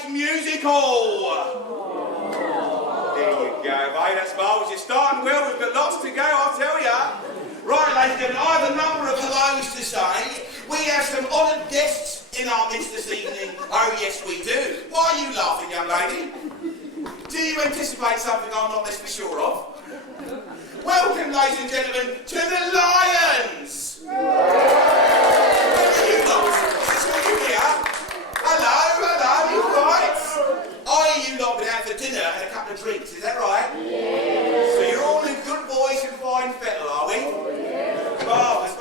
Stage musical. There you go, mate. That's marvellous. You're starting well. We've got lots to go, I'll tell you. Right, ladies and gentlemen, I have a number of hellos to say. We have some honoured guests in our midst this evening. Oh, yes, we do. Why are you laughing, young lady? Do you anticipate something I'm not necessarily sure of? Welcome, ladies and gentlemen, to the Lions! You lot, is you here? Hello, you right? You lot been out for dinner and a couple of drinks, is that right? Yeah. So you're all in good boys and fine fettle, are we? Yeah. Marvellous.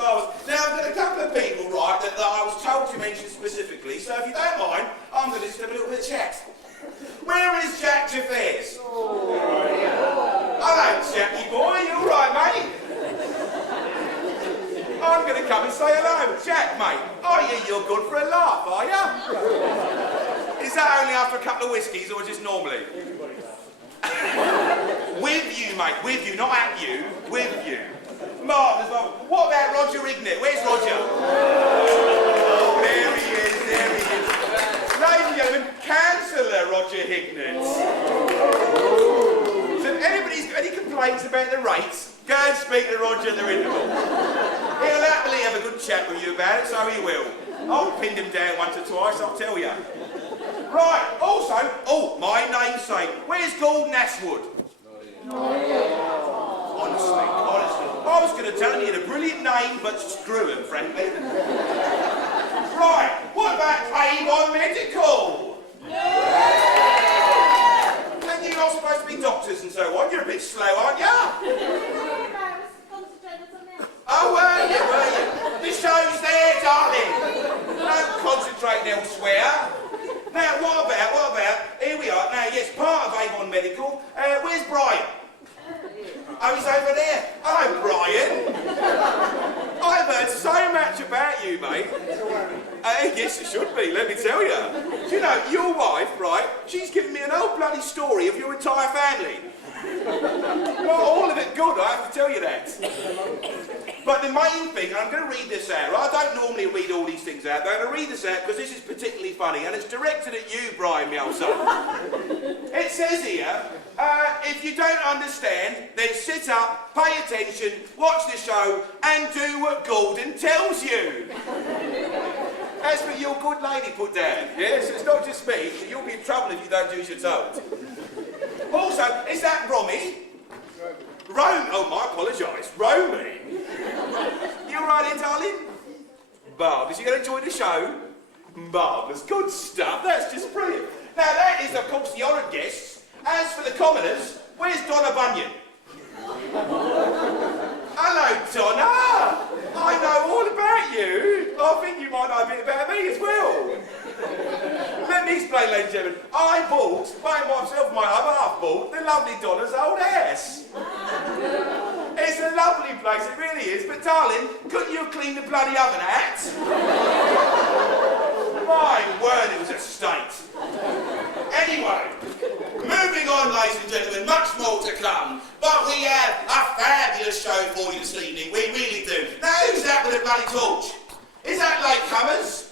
Now, I've got a couple of people, right, that I was told to mention specifically, so if you don't mind, I'm going to just have a little bit of chat. Where is Jack Jaffares? Hello, Jackie boy, you all right, mate? I'm going to come and say hello. Jack, mate, you're good for a laugh, are you? Is that only after a couple of whiskies or just normally? With you, mate, with you, not at you, with you. Marvellous. What about Roger Ignett? Where's Roger? Oh, there he is. Ladies and gentlemen, Councillor Roger Ignett. So if anybody's got any complaints about the rates, go and speak to Roger in the interval. He'll happily have a good chat with you about it, so he will. I'll pin him down once or twice, I'll tell you. Right, also, my namesake, where's Gordon Ashwood? Honestly, I was going to tell him he had a brilliant name, but screw him, frankly. Right, what about Avon Medical? And you're not supposed to be doctors and so on, you're a bit slow, aren't you? Oh, were you? The show's there, darling. Don't concentrate elsewhere. Now, what about, here we are, now, yes, part of Avon Medical, where's Brian? Oh, he's over there. Hello, Brian. I've heard so much about you, mate. Yes, it should be, let me tell you. Do you know, your wife, right, she's given me an old bloody story of your entire family. Well, all of it good, I have to tell you that. But the main thing, and I'm going to read this out, right? I don't normally read all these things out, but I'm going to read this out because this is particularly funny, and it's directed at you, Brian, my old son. It says here, if you don't understand, then sit up, pay attention, watch the show, and do what Gordon tells you. That's what your good lady put down, yeah? So it's not just me, you'll be in trouble if you don't do as you're told. Also, is that Romy? Oh, I apologise. Romy? You all right there, darling? Marvellous. You going to enjoy the show? Marvellous. Good stuff. That's just brilliant. Now, that is, of course, the honoured guests. As for the commoners, where's Donna Bunyan? Hello, Donna. I know all about you. I think you might know a bit about me as well. Let me explain, ladies and gentlemen. I bought, by myself, my other half bought, the lovely Donna's old house. It's a lovely place, it really is. But, darling, couldn't you clean the bloody oven out? My word, it was a state. Anyway, moving on, ladies and gentlemen, much more to come. But we have a fabulous show for you this evening, we really do. Now, who's that with a bloody torch? Is that latecomers?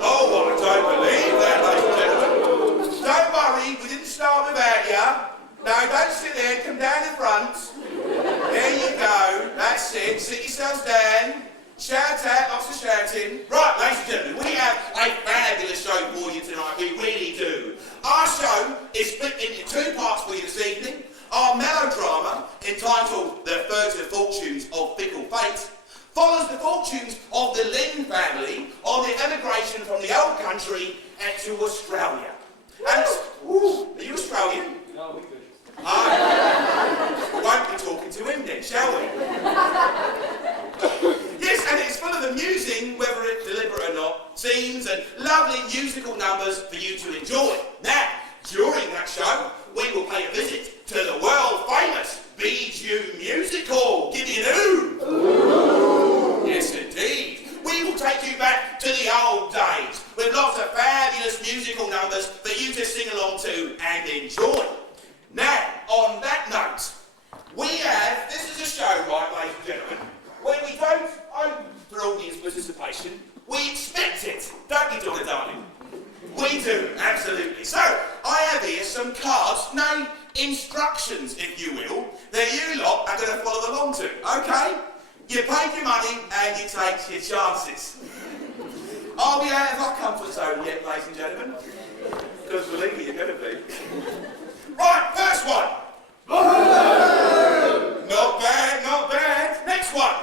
Oh, I don't believe that, ladies and gentlemen. Don't worry, we didn't start without you. No, don't sit there, come down the front. There you go, that's it, sit yourselves down. Shout out, lots of shouting. Right, ladies and gentlemen, we have a fabulous show for you tonight, we really do. Our show is split into two parts for you this evening. Our melodrama, entitled The Furtive Fortunes of Fickle Fate, follows the fortunes of the Lynn family on the emigration from the old country and to Australia. And, are you Australian? No, we could. We won't be talking to him then, shall we? Yes, and it's full of amusing, whether it's deliberate or not, scenes and lovely musical numbers for you to enjoy. Now, during that show, we will pay a visit to the world-famous Bijou Musical. Give you an ooh. Yes, indeed. We will take you back to the old days with lots of fabulous musical numbers for you to sing along to and enjoy. Now, on that note, this is a show, right, ladies and gentlemen, where we don't open for audience participation, we expect it, don't we, Donna, darling? We do, absolutely. So, I have here some cards, no, instructions, if you will, that you lot are going to follow along to, okay? You paid your money and you take your chances. Are we out of our comfort zone yet, ladies and gentlemen? Because believe me, you're going to be. Right, first one. Not bad, not bad. Next one.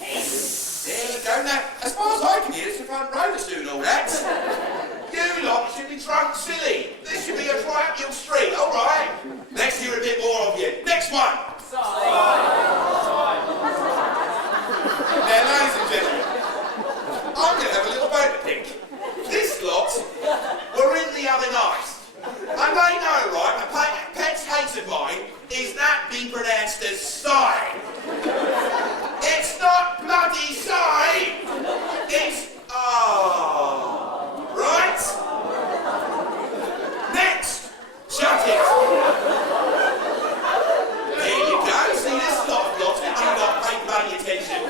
There you go. Now, as far as I can hear, it's the front row that's doing all that. You lot should be drunk silly. This should be a drive up your street, all right? Let's hear a bit more of you. Next one. Now, ladies and gentlemen, I'm going to have a little bone to pick. This lot were in the other night. And they know, right, a pet's hate of mine is that being pronounced as sigh. It's not bloody sigh. It's right? Next. Shut it. There you go. See, this lot of lots that do not pay bloody attention.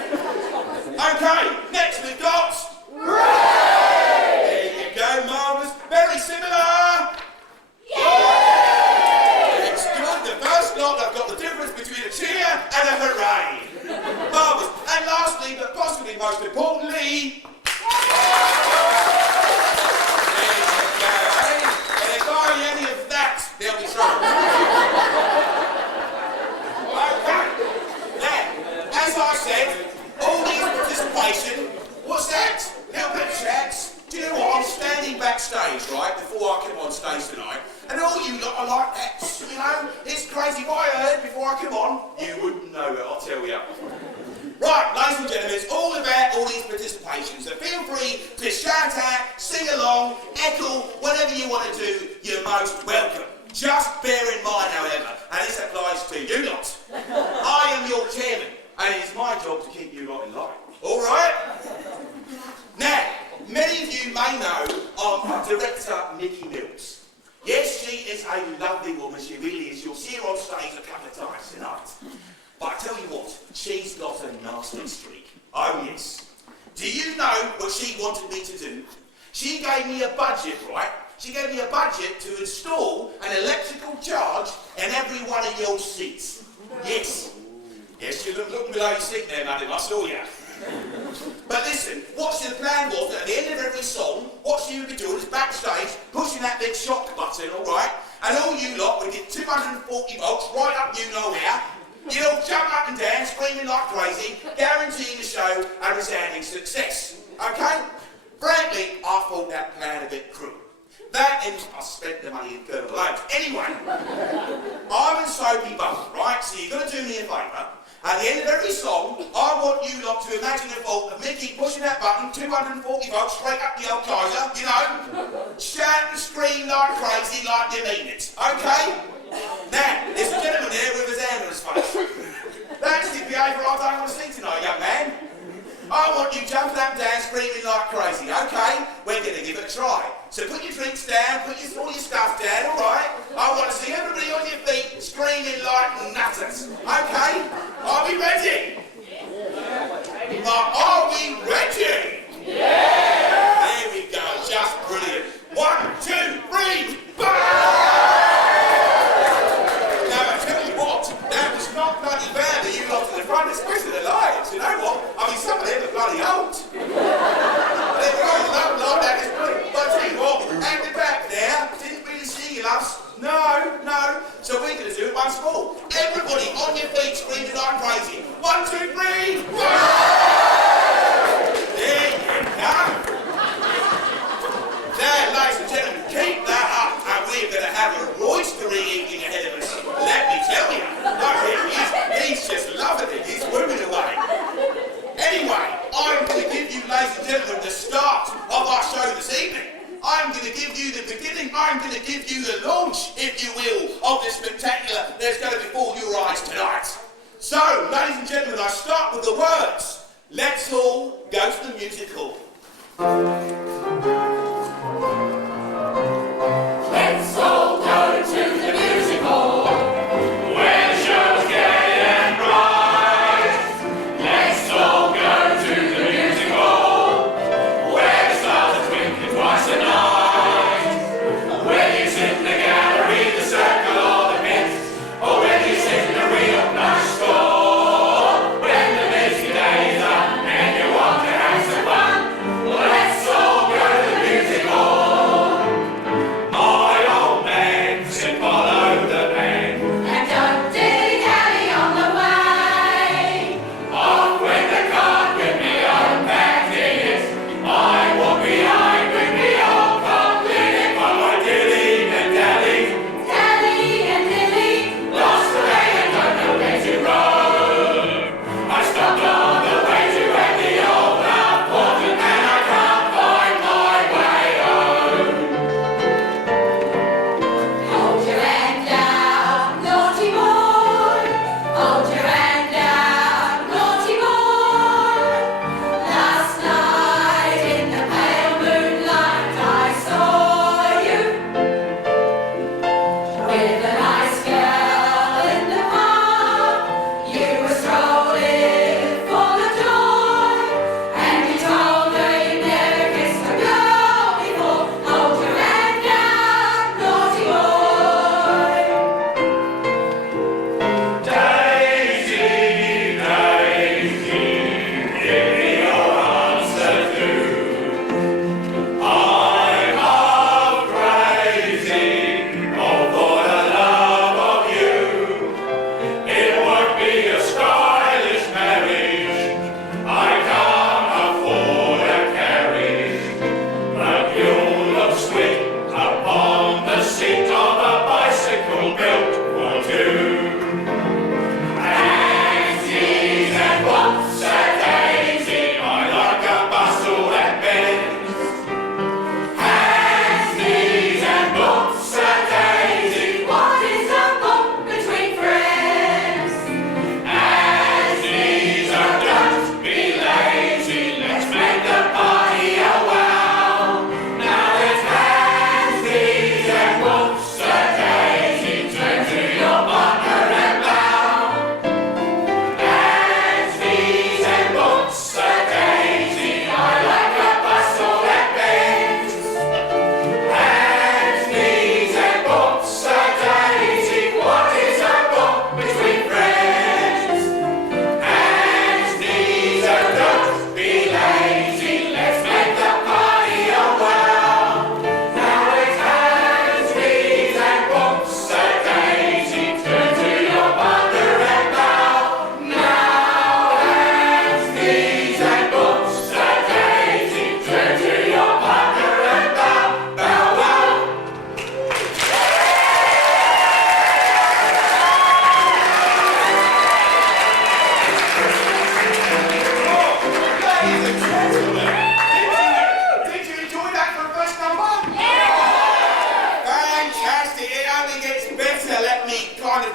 Okay, next we've got... Hooray! There you go, marvellous. Very similar. Yay! It's good. The first lot have got the difference between a cheer and a hooray. Marvellous. And lastly, but possibly most importantly... There you go. And if I any of that, they'll be trouble. Okay. Now, as I said, all these participation, what's that? Little bit of chats. Do you know what? I'm standing backstage, right, before I come on stage tonight, and all you lot are like that, you know? It's crazy. What I heard before I come on, you wouldn't know it, I'll tell you. Right, ladies and gentlemen, it's all about all these participations, so feel free to shout out, sing along, echo, whatever you want to do, you're most welcome. Just bear in mind, however, and this applies to you lot, I am your chairman, and it's my job to keep you lot in line. All right? Now, many of you may know director Nikki Mills. Yes, she is a lovely woman, she really is. You'll see her on stage a couple of times tonight. But I tell you what, she's got a nasty streak. Oh yes. Do you know what she wanted me to do? She gave me a budget, right? She gave me a budget to install an electrical charge in every one of your seats. Yes. Yes, you look below your seat there, madam, I saw you. But listen, what the plan was that at the end of every song, what she would be doing is backstage, pushing that big shock button, alright? And all you lot would get 240 volts right up you know where. You'll jump up and down, screaming like crazy, guaranteeing the show a resounding success. Okay? Frankly, I thought that plan a bit cruel. That and I spent the money in Colonel Loads. Anyway, I'm a soapy bum, right? So you've got to do me a favour. At the end of every song, I want you lot to imagine a vault of Mickey pushing that button, 240 volts straight up the old Kaiser, you know? Shout and scream like crazy, like you mean it. Okay? Now, there's a gentleman here with his hand on his face. That's the behaviour I don't want to see tonight, young man. I want you jumping up and down, screaming like crazy, okay? We're going to give it a try. So put your drinks down, put all your stuff down, all right? I want to see everybody on your feet screaming like nutters, okay? Are we ready? Yeah. Are we ready? Yeah! There we go, just brilliant. 1, 2, 3, bang! That was not bloody bad that you lot to the front, especially the lions. You know what? I mean, some of them are bloody old. They're going like that is brilliant. But I tell you what, at the back there, didn't really see you, loves. No. So we're going to do it once more. Everybody on your feet screaming like crazy. 1, 2, 3. There you go. There, ladies and gentlemen, keep that up, and we're going to have a roistery evening ahead of us. Let me tell you. He's just loving it. He's moving away. Anyway, I'm going to give you, ladies and gentlemen, the start of our show this evening. I'm going to give you the beginning. I'm going to give you the launch, if you will, of the spectacular that's going to be before your eyes tonight. So, ladies and gentlemen, I start with the words. Let's all go to the music hall. Let's all go to the music hall. Twice a night.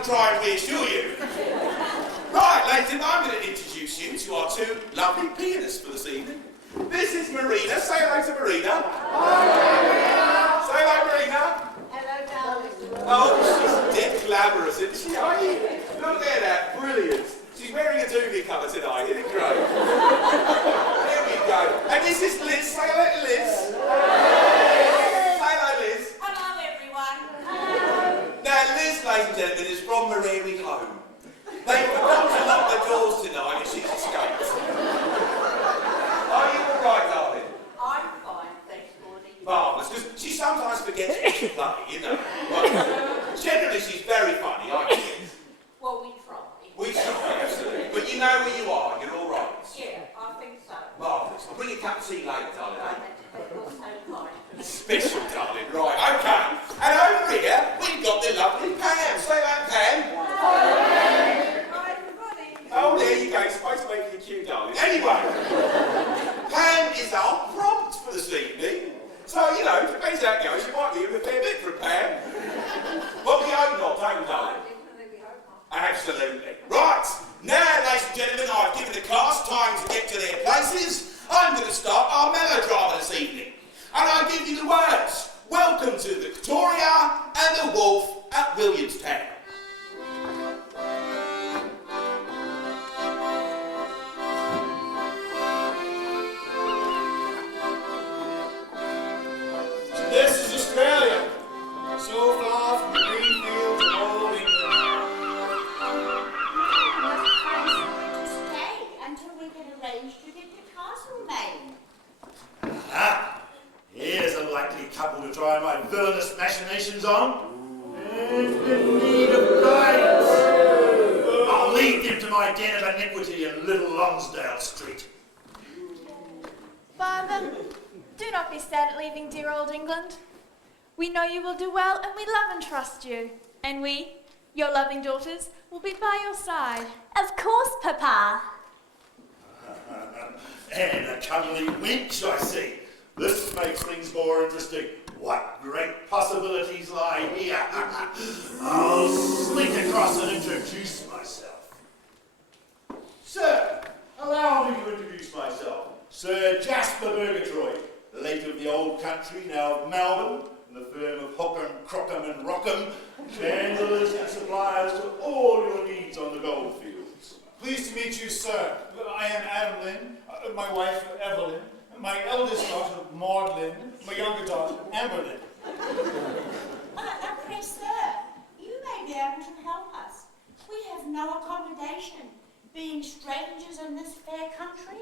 try and reassure you. Right, ladies and gentlemen, I'm going to introduce you to our two lovely pianists for this evening. This is Marina. Say hello to Marina. Hi, Marina. Say hello, Marina. Hello, darling. Oh, she's dead glamorous, isn't she? Look at that, brilliant. She's wearing a doobie cover tonight, isn't it great? There we go. And this is Liz. Say hello to Liz. Say hello, Liz. Hello, everyone. Now, Liz, ladies and gentlemen, is from Mariery home. They forgot to lock the doors tonight and she's escaped. Are you all right, darling? I'm fine, thanks, Gordie. Marvellous, because she sometimes forgets what to play, you know. But generally, she's very funny, I guess. Well, we try. We try, absolutely. But you know where you are, you're all right. Yeah, I think so. Marvellous. I'll bring you a cup of tea later, darling, eh? That was so kind. Special, darling, right, okay. And over here, we've got the lovely Pam. Say that, Pam. Hi, everybody. Oh, there you go. You're supposed to make it cute, darling. Anyway, Pam is our prompt for this evening. So, you know, depends how it goes. You might give a fair bit for Pam. But we hope not, don't we, darling? Definitely, we hope not. Absolutely. Right. Now, ladies and gentlemen, I've given the class time to get to their places. I'm going to start our melodrama this evening. And I'll give you the words. Welcome to Victoria and the Wolf at Williamstown. This is Australia, so far from the green fields of old England. We must find somewhere to stay until we can arrange to get to Castlemaine. Ah, here's a likely couple to try my villainous machinations on. And in need of guidance. I'll lead them to my den of iniquity in Little Lonsdale Street. Father, do not be sad at leaving dear old England. We know you will do well, and we love and trust you. And we, your loving daughters, will be by your side. Of course, Papa. And a cuddly wench, I see. This makes things more interesting. What great possibilities lie here. I'll slink across and introduce myself. Sir, allow me to introduce myself. Sir Jasper Murgatroyd, late of the old country, now of Melbourne, in the firm of Hookham, Crookham and Rockham, chandlers and suppliers to all your needs on the goldfields. Pleased to meet you, sir. I am Adam Lynn, my wife Evelyn, my eldest daughter Maudlin, my younger daughter Amberlyn. Pray, sir, you may be able to help us. We have no accommodation, being strangers in this fair country.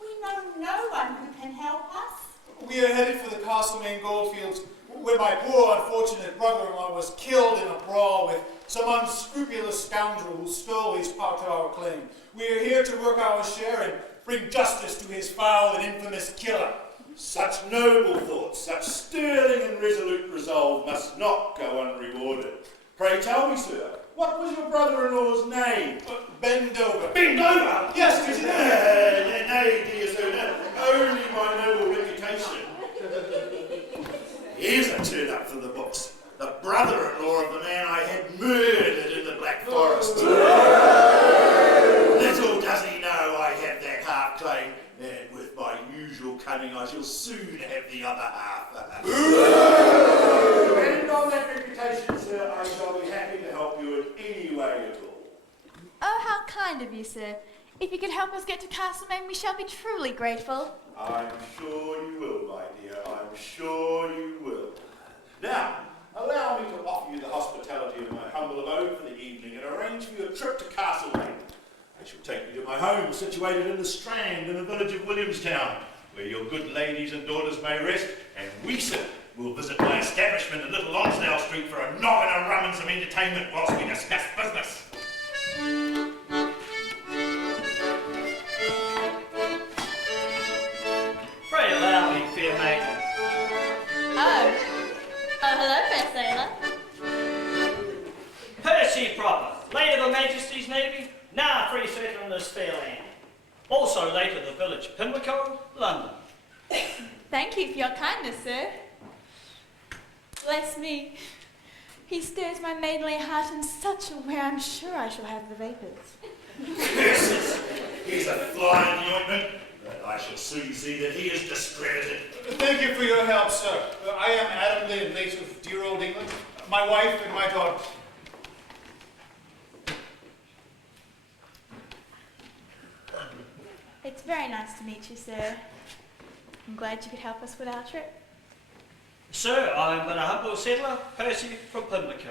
We know no one who can help us. We are headed for the Castlemaine goldfields, where my poor unfortunate brother-in-law was killed in a brawl with some unscrupulous scoundrel who stole his part of our claim. We are here to work our share and bring justice to his foul and infamous killer. Such noble thoughts, such sterling and resolute resolve must not go unrewarded. Pray tell me, sir, what was your brother-in-law's name? Bendover. Bendover? Yes, it is. Nay, dear sir, only my noble reputation. Here's a turn-up for the books. The brother-in-law of the man I had murdered in the Black Forest. Little does he know I have that half claim, and with my usual cunning I shall soon have the other half. And on that reputation, sir, I shall be happy to help you in any way at all. Oh, how kind of you, sir. If you could help us get to Castlemaine, we shall be truly grateful. I'm sure you will, my dear. I'm sure you will. Now, allow me to offer you the hospitality of my humble abode for the evening and arrange for you a trip to Castlemaine. I shall take you to my home, situated in the Strand in the village of Williamstown, where your good ladies and daughters may rest, and we, sir, will visit my establishment in Little Lonsdale Street for a knob and a rum and some entertainment whilst we discuss business. Pray allow me, fair maiden. Oh, hello, fair sailor. Percy proper, late of Her Majesty's Navy, now free settler in this fair land. Also late of the village Pimlico, London. Thank you for your kindness, sir. Bless me. He stirs my maidenly heart in such a way I'm sure I shall have the vapours. Yes, he's a fly in the ointment, but I shall soon see that he is discredited. Thank you for your help, sir. I am Adam Lynn, native of dear old England. My wife and my daughter. It's very nice to meet you, sir. I'm glad you could help us with our trip. Sir, I'm but a humble settler, Percy from Pimlico.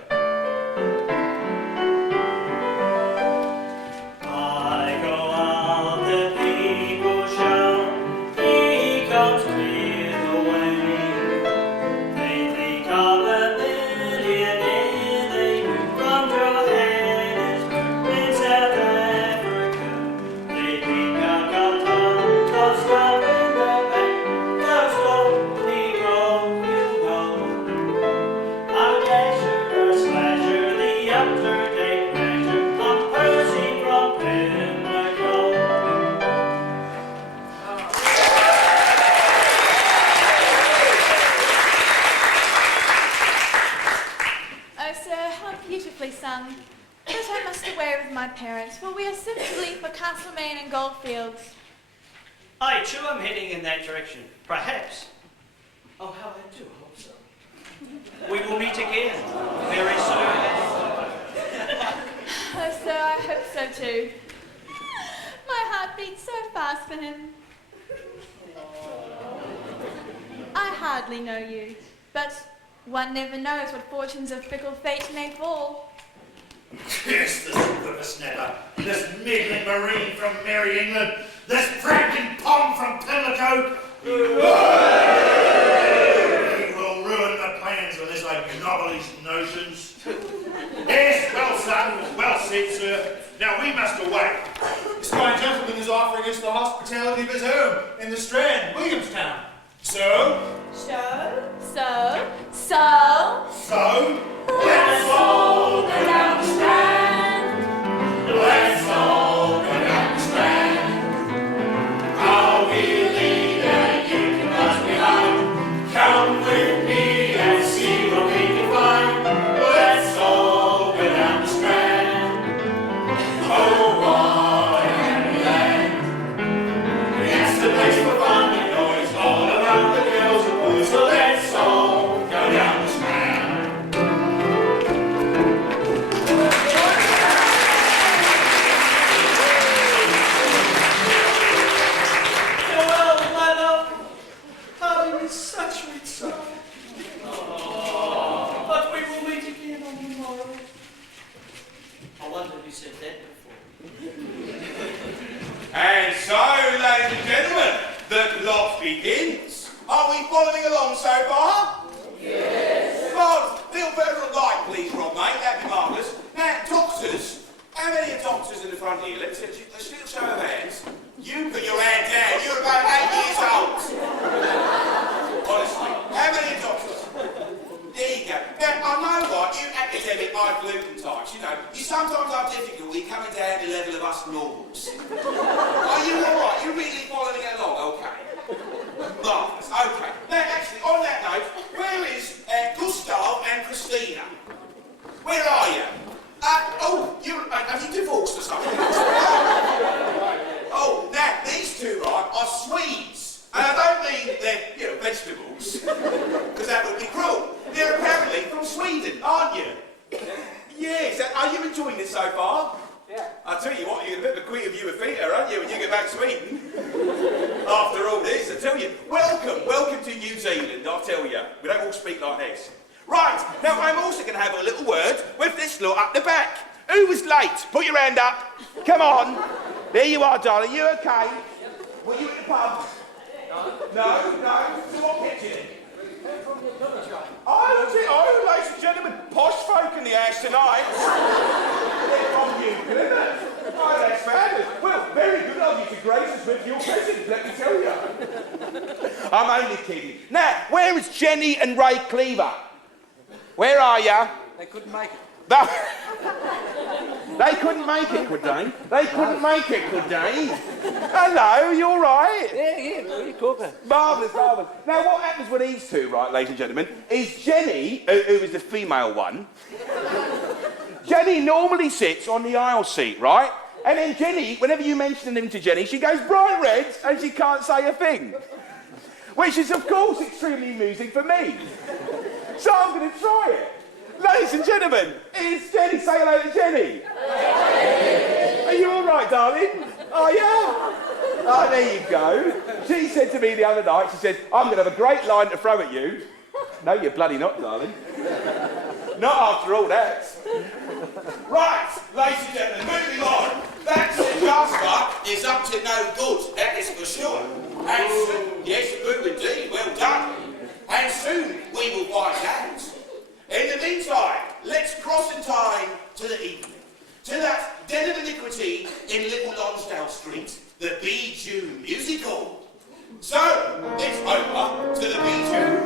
I go out, the people shout, he comes clear the way. They think of a millionaire, they from Johannesburg in South Africa. They think I've got tons of stuff in the bank, but slowly go, we'll go. I'm a dasher, a slasher, the up-to-date measure, I'm Percy from Pimlico. Oh, sir, how beautifully sung. But I must away with my parents, for we are soon to leave for Castlemaine and Goldfields. I too am heading in that direction. Perhaps. Oh, how I do hope so. We will meet again very soon. Oh, sir, I hope so too. My heart beats so fast for him. I hardly know you, but one never knows what fortunes of fickle fate may fall. Curse this whippersnapper, this meddling marine from merry England, this prankling pom from Pimlico. He will ruin the plans unless I nobble his notions. Yes, well son, well said, sir. Now we must away. This fine gentleman is offering us the hospitality of his home in the Strand, Williamstown. So, let's all go down the Strand. Let's all go down the Strand. I'll be leader, you can pass behind. Come with me and see what we can find. Let's all go down the Strand. Oh, what a happy land. It's the place for fun and noise all around the girls and boys. So let's all go down the Strand. Farewell, my love. Having is such sweet sorrow. But we will meet again on the morrow. I wonder who said that before. And so, ladies and gentlemen, the plot begins. Are we following along so far? Yes. Well, a little better on light, please, Rob, mate. That'd be marvellous. Now, doctors. How many are doctors in the front here? Let's do a show of hands. You put your hand down. You're about 8 years old. Honestly. How many are doctors? There you go. Now, I know what, you academic highfalutin types, you know, you sometimes have difficulty coming down to the level of us normals. Are you alright? You really following it along? Okay. Marvellous. Okay. Now, actually, on that note, where is Gustav and Christina? Where are you? Have you divorced or something? Oh, now, these two, right, are Swedes. And I don't mean they're, vegetables, because that would be cruel. They're apparently from Sweden, aren't you? Yes. Are you enjoying this so far? Yeah. I tell you what, you're a bit of a queen of you a theatre, aren't you, when you get back to Sweden? After all this, I tell you, welcome to New Zealand, I'll tell you. We don't all speak like this. Right, now I'm also going to have a little word with this lot up the back. Who was late? Put your hand up. Come on. There you are, darling. You okay? Were you at the pub? No. So what kitchen? Oh, ladies and gentlemen, posh folk in the house tonight. They're from Newcastle, isn't it? Oh, that's fabulous. Well, very good of you to grace us with your presence, let me tell you. I'm only kidding. Now, where is Jenny and Ray Cleaver? Where are you? They couldn't make it. They couldn't make it, could they? They couldn't make it, could they? Hello, you all right? Yeah, cooker. Marvellous, marvellous. Now, what happens with these two, right, ladies and gentlemen, is Jenny, who is the female one, Jenny normally sits on the aisle seat, right? And then Jenny, whenever you mention them to Jenny, she goes bright red and she can't say a thing. Which is, of course, extremely amusing for me. So I'm going to try it. Ladies and gentlemen, it's Jenny. Say hello to Jenny. Hey. Are you all right, darling? Oh, yeah? Oh, there you go. She said to me the other night, she said, I'm going to have a great line to throw at you. No, you're bloody not, darling. Not after all that. Right, ladies and gentlemen, moving on. That Jasper is up to no good, that is for sure. And soon, yes, good indeed, well done. And soon we will find out. In the meantime, let's cross in time to the evening, to that den of iniquity in Little Lonsdale Street, the Bijou Musical. So, it's over to the Bijou.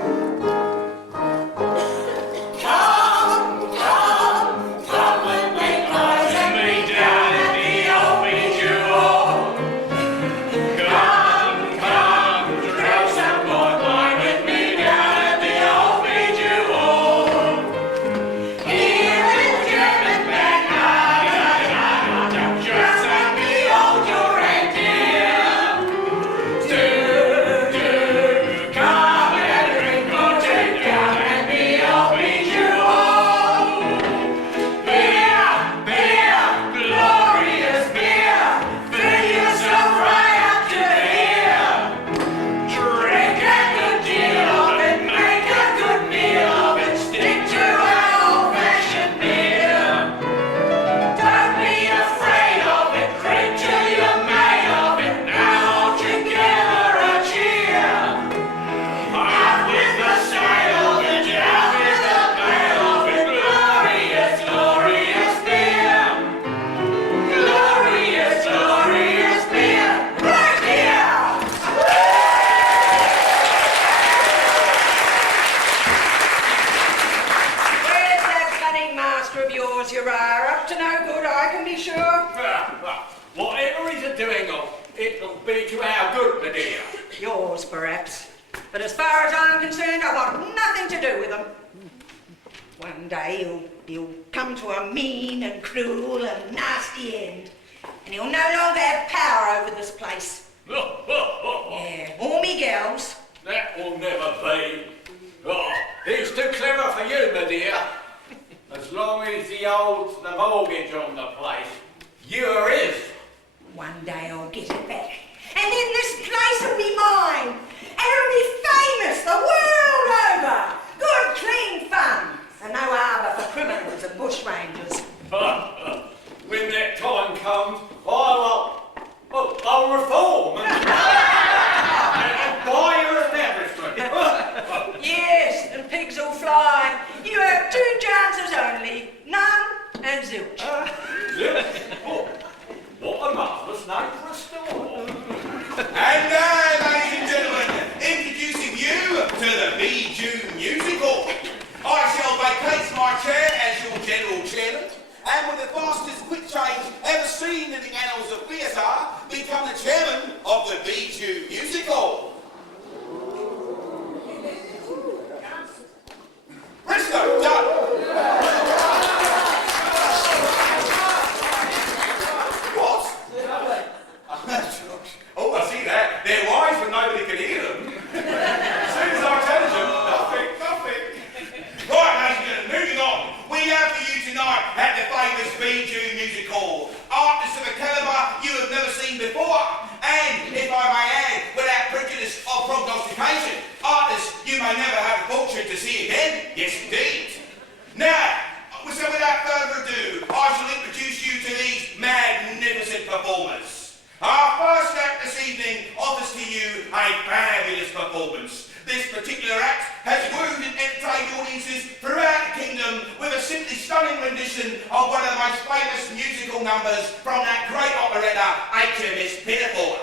Come, come, come and make eyes at me down at the old Bijou Hall. Come, come, drink some port wine with me down at the old Bijou Hall. Hear the German band, just let me hold your hand, dear. Do, come and drink or take down at the old Bijou Hall. Beer, beer, glorious beer, fill yourself right up to here. Drink a good deal of it, make a good meal of it, stick to our old-fashioned beer. Don't be afraid of it, drink till you're made of it, now all together a cheer. Out with the sail of it, down with the bale of it, glorious, glorious beer. Glorious, glorious beer, right here. Where's that cunning master of yours, Uriah? Up to no good, I can be sure. Whatever he's a-doing of, it'll be to our good, my dear. Yours, perhaps. But as far as I'm concerned, I want nothing to do with them. One day he'll come to a mean and cruel and nasty end, and he'll no longer have power over this place. Yeah, all me girls. That will never be. Oh, he's too clever for you, my dear. As long as he holds the mortgage on the place, you're his. One day I'll get it back, and then this place will be mine, and it'll be famous the world over. Good, clean fun, and no harbour for criminals and bushrangers. When that time comes, I'll reform and buy your establishment. Yes, and pigs will fly. You have two chances only, none and zilch. Oh, what a marvellous name for a store. And now, ladies and gentlemen, introducing you to the Bijou Musical. I shall vacate my chair as your general chairman, and with the fastest quick change ever seen in the annals of theatre, become the chairman of the Bijou Musical. Presto, done. What? Oh, I see that. They're wise, but nobody can hear them. As soon as I tell them, nothing. Right, ladies and gentlemen, moving on. We have for you tonight at the famous Bijou Musical artists of a calibre you have never seen before, and, if I may add, without prejudice or prognostication, artists you may never have the fortune to see again. Yes, indeed. Now, so without further ado, I shall introduce you to these magnificent performers. Our first act this evening offers to you a fabulous performance. This particular act has wooed and entertained audiences throughout the kingdom with a simply stunning rendition of one of the most famous musical numbers from that great operetta, HMS Pinafore.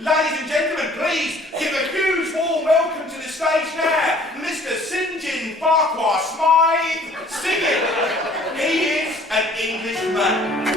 Ladies and gentlemen, please give a huge warm welcome to the stage now, Mr. St. John Farquhar Smythe singing. He is Englishman.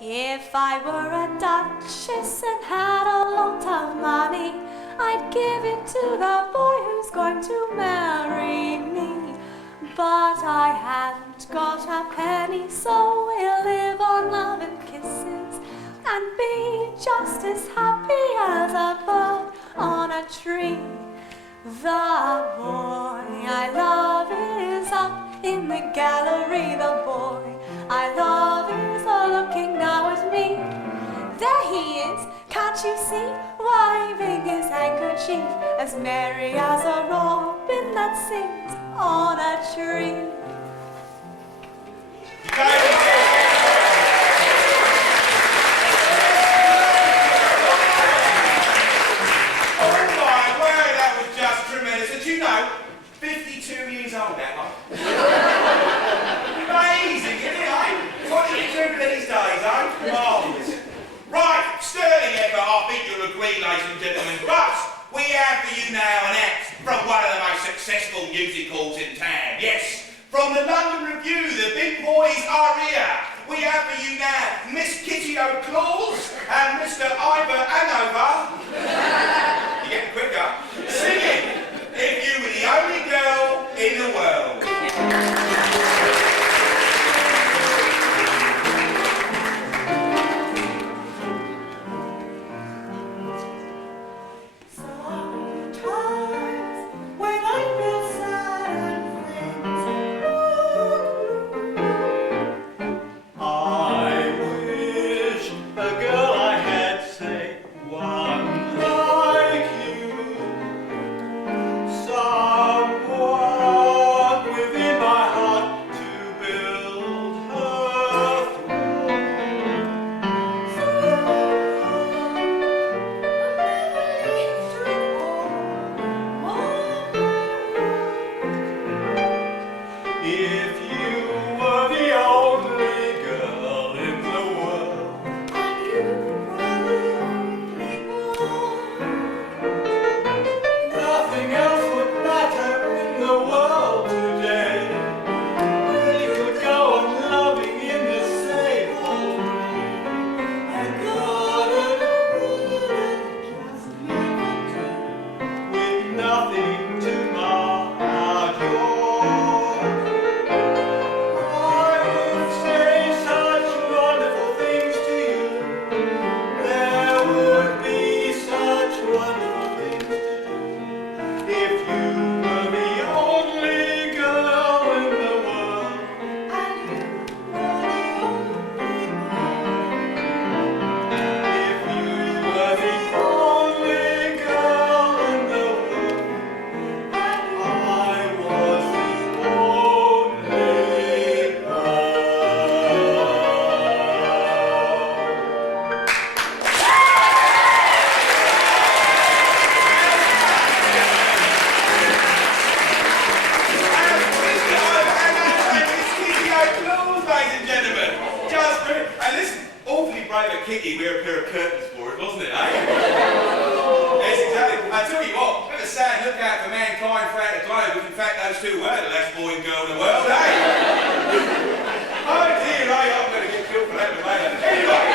If I were a duchess and had a lot of money, I'd give it to the boy who's going to marry me. But I haven't got a penny, so we'll live on love and kisses and be just as happy as a bird on a tree. The boy I love is up in the gallery. The boy I love is looking now at me. There he is, can't you see, waving his handkerchief, as merry as a robin that sings on a tree. Did you know, 52 years old that one. Amazing, isn't it, eh? What do you do these days, eh? Marvellous. Right, sterling effort, I think you'll agree, ladies and gentlemen, but we have for you now an act from one of the most successful musicals in town. Yes, from the London Review, the big boys are here. We have for you now Miss Kitty O'Claws and Mr. Ivor Hanover. You're getting quicker. Singing If You Were the Only Girl in the World. I wish the girl I had, say, one life. Kitty wear a pair of curtains for it, wasn't it, eh? Yes, exactly. I tell you what, let a sad look out for mankind throughout the globe if in fact those two were the last boy and girl in the world, eh? Oh dear, I'm going to get killed for that later. Anyway,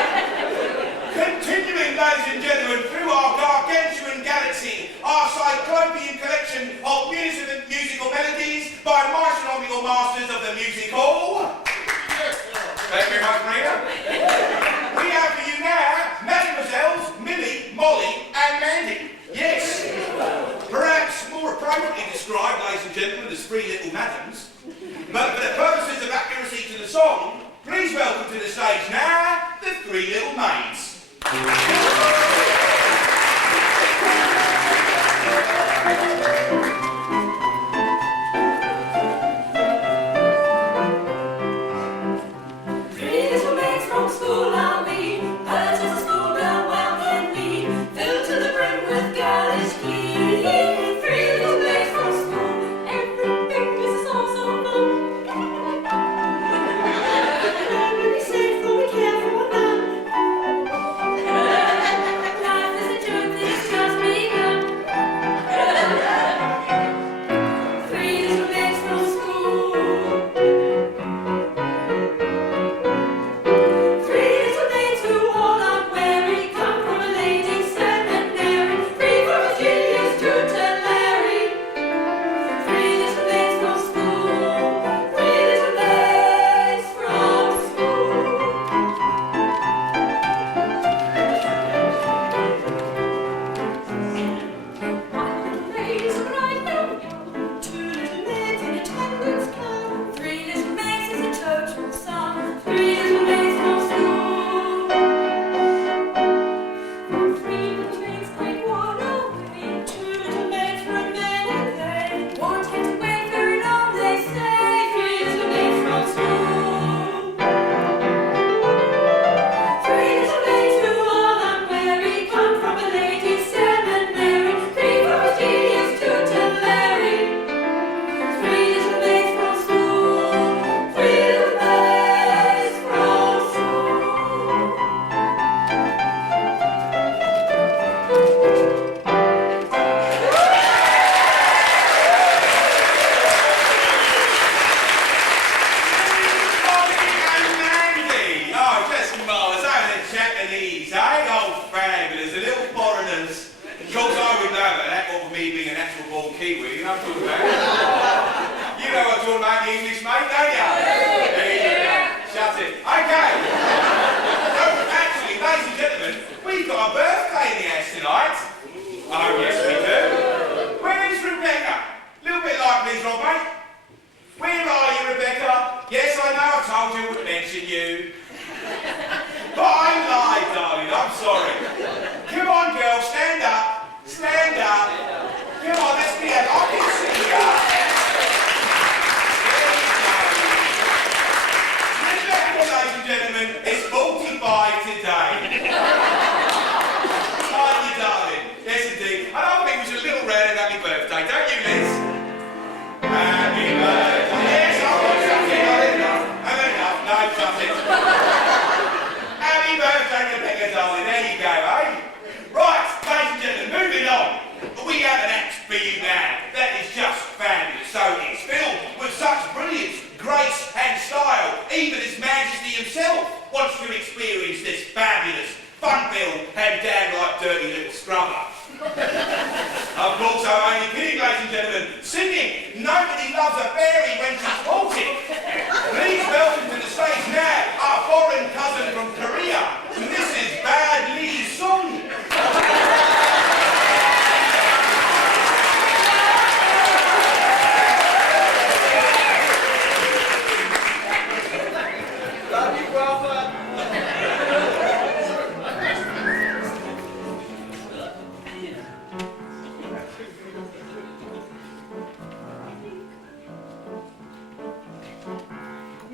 continuing, ladies and gentlemen, through our gargantuan galaxy, our cyclopean collection of musical melodies by martial masters of the music hall. Thank you very much, Maria. We have for you now, Mademoiselles Millie, Molly and Mandy. Yes, perhaps more appropriately described, ladies and gentlemen, as three little madams. But for the purposes of accuracy to the song, please welcome to the stage now, the three little maids.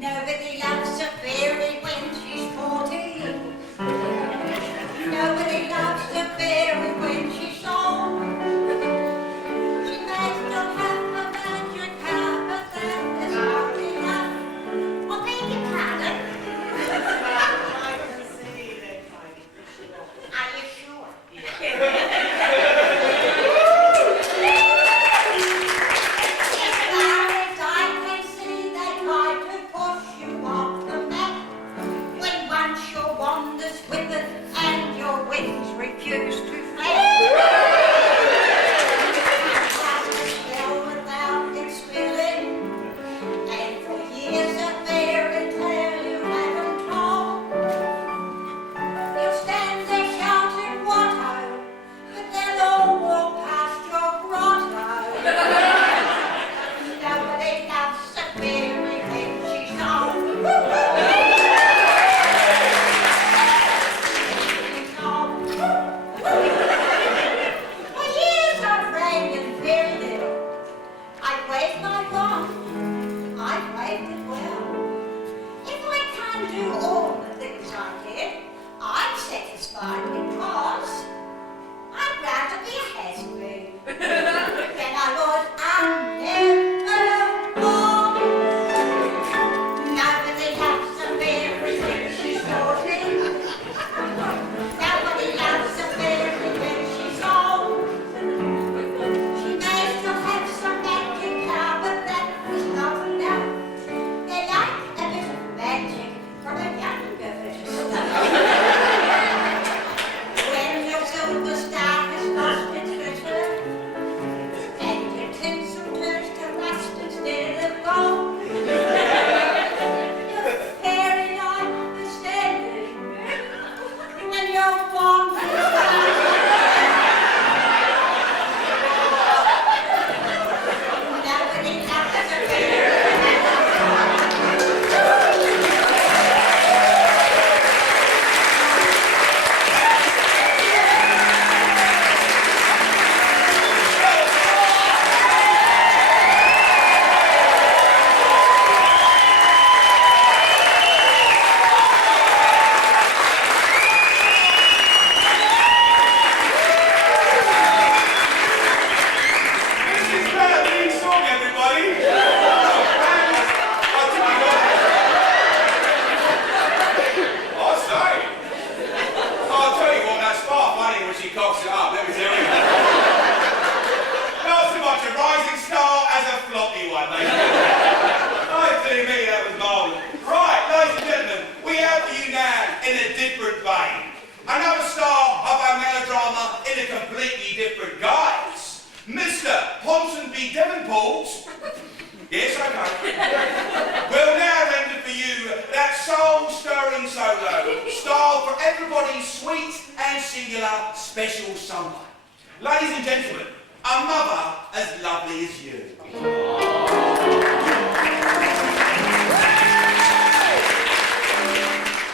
Nobody loves a fairy when she's 14. Ponsonby Devonport. Yes, okay. We'll now render for you that soul-stirring solo, styled for everybody's sweet and singular special someone. Ladies and gentlemen, a mother as lovely as you.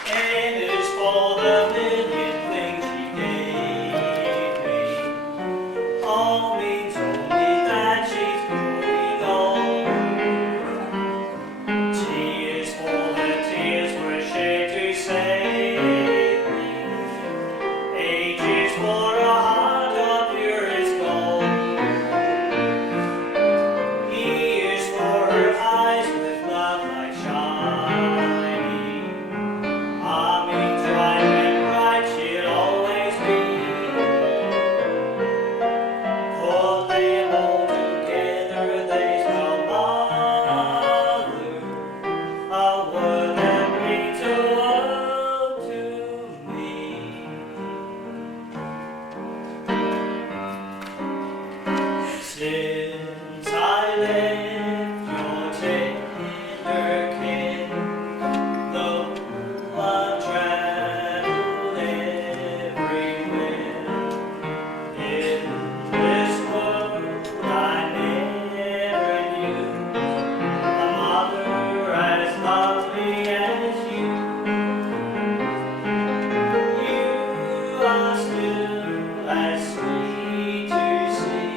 And as for the million things she gave me, all means only that she's moving on. Tears for the tears were shed to save me, ages for a heart of purest gold, years for her eyes with love like shining. I mean, right and right she'll always be. Put them all together, they spell mother, a word that means a world to me. Since I left your tender care, though I've traveled everywhere, in this world I never knew a mother as lovely as you. You are still as sweet to see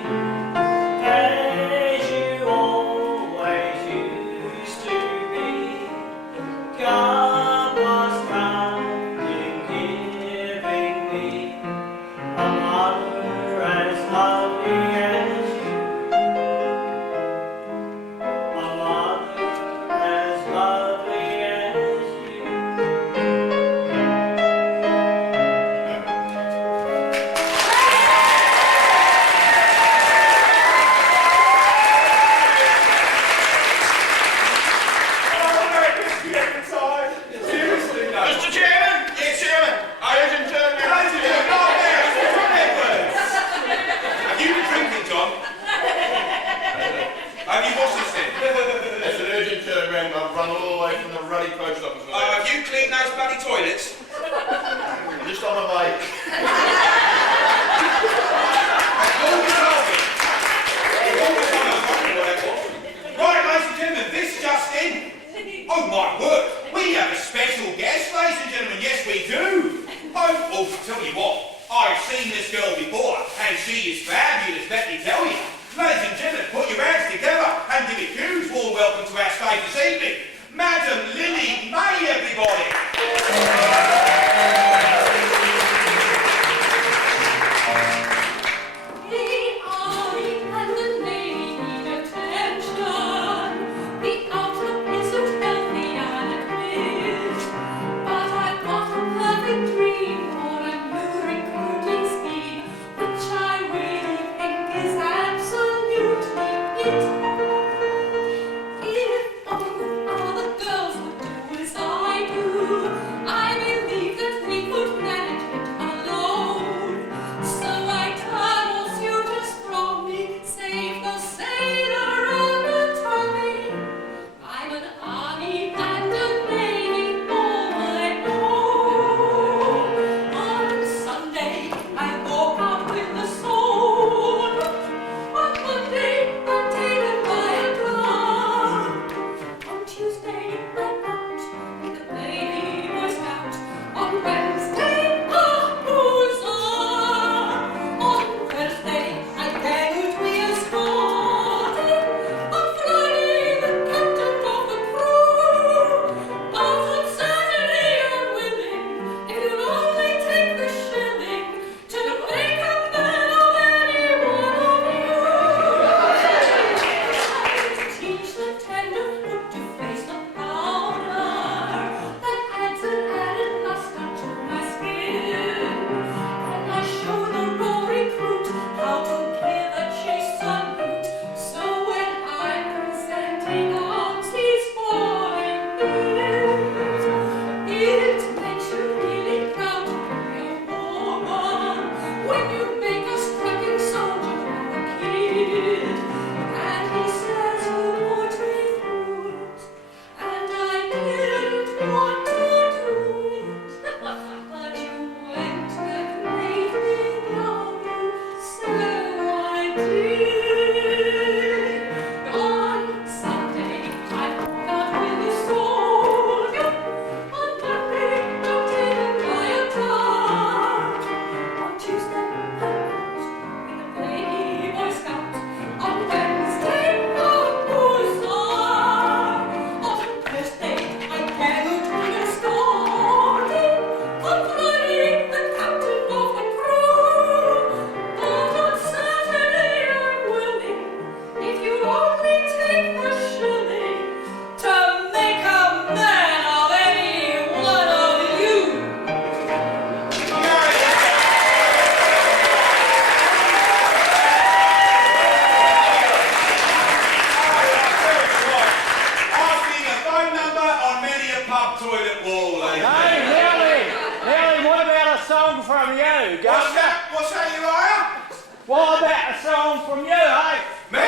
What about a song from you, eh? Me? Oh,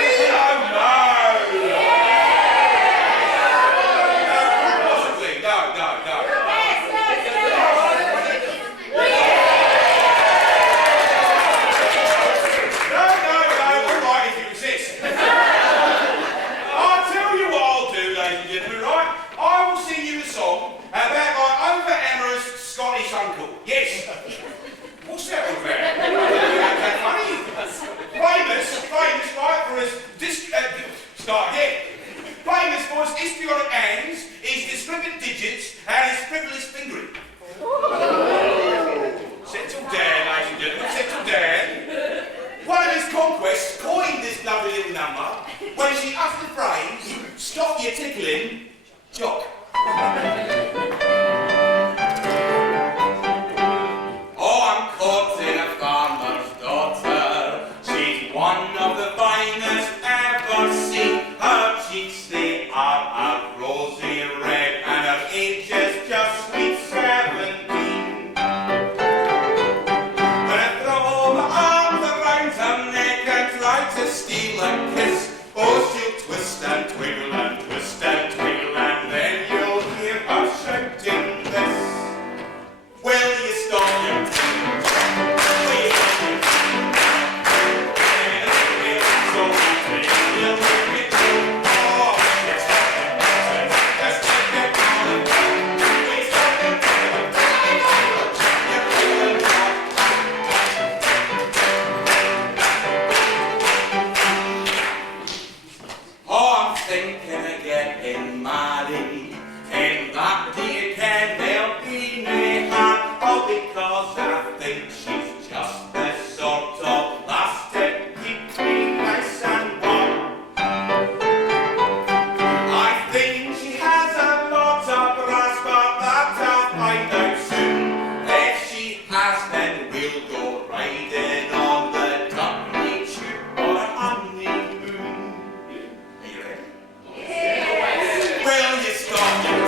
no! Possibly. No. All right, if you insist. I'll tell you what I'll do, ladies and gentlemen, right? I will sing you a song about my over-amorous Scottish uncle. Yes. What's that all about? That funny? Famous, right, for his famous for his histrionic hands, his discrepant digits, and his frivolous fingering. Settle down, ladies and gentlemen, settle down. One of his conquests coined this lovely little number when she uttered the phrase, "Stop your tickling, Jock." I'm caught in a farmer's daughter. She's one of the finest ever seen. Her cheeks, they are a rosy red, and her age is just sweet 17. When I throw my arms around her neck and try to steal a kiss, oh, she'll twist and twiggle and twist and twiggle, and then you'll hear her shouting this. Will you stop your because I think she's just the sort of lass to keep me nice and warm. I think she has a lot of brass, but that I'll find out soon. If she has, then we'll go riding on the Dublin tube on a honeymoon. Are you ready? Yes. Will you stop your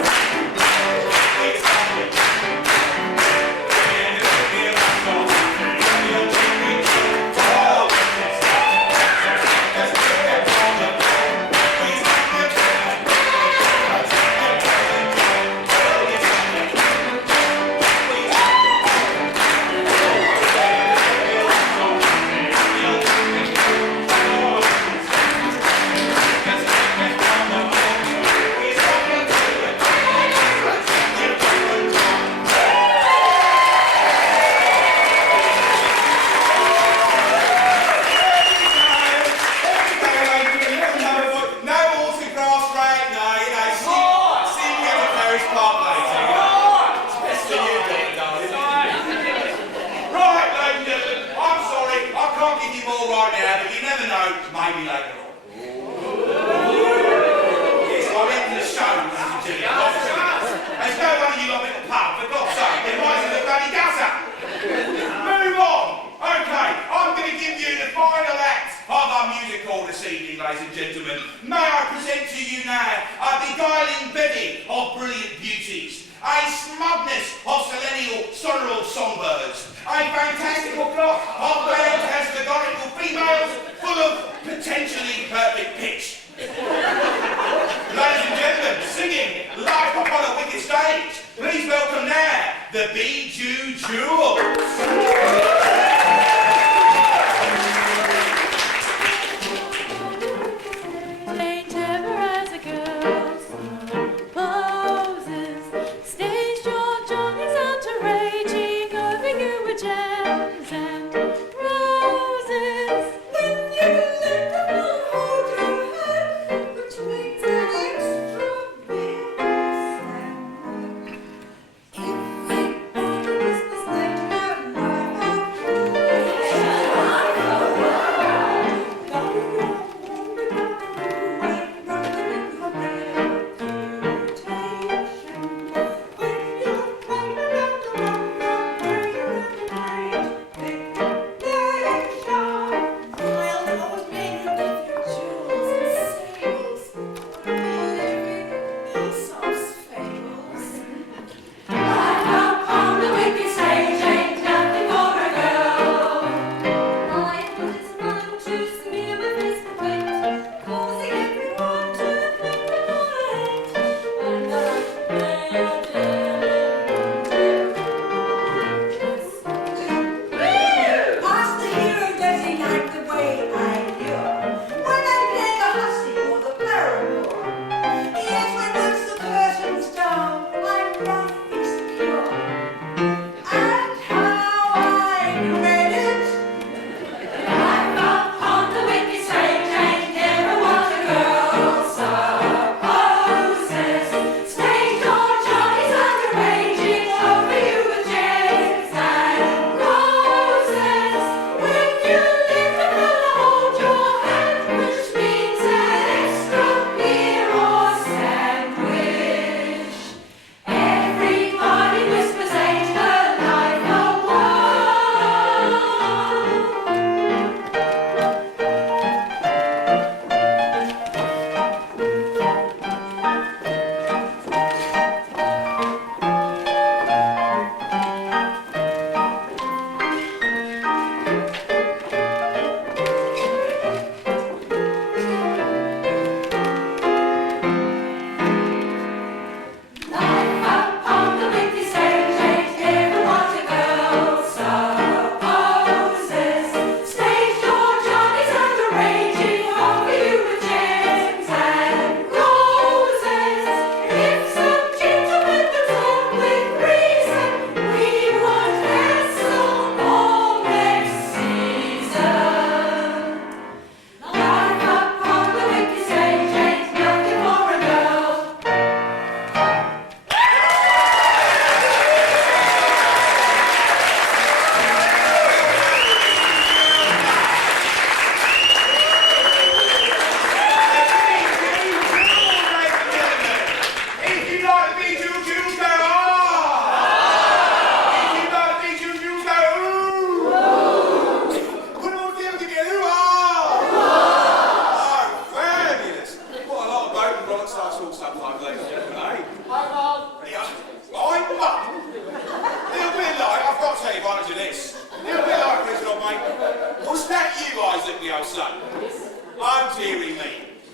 dearie me.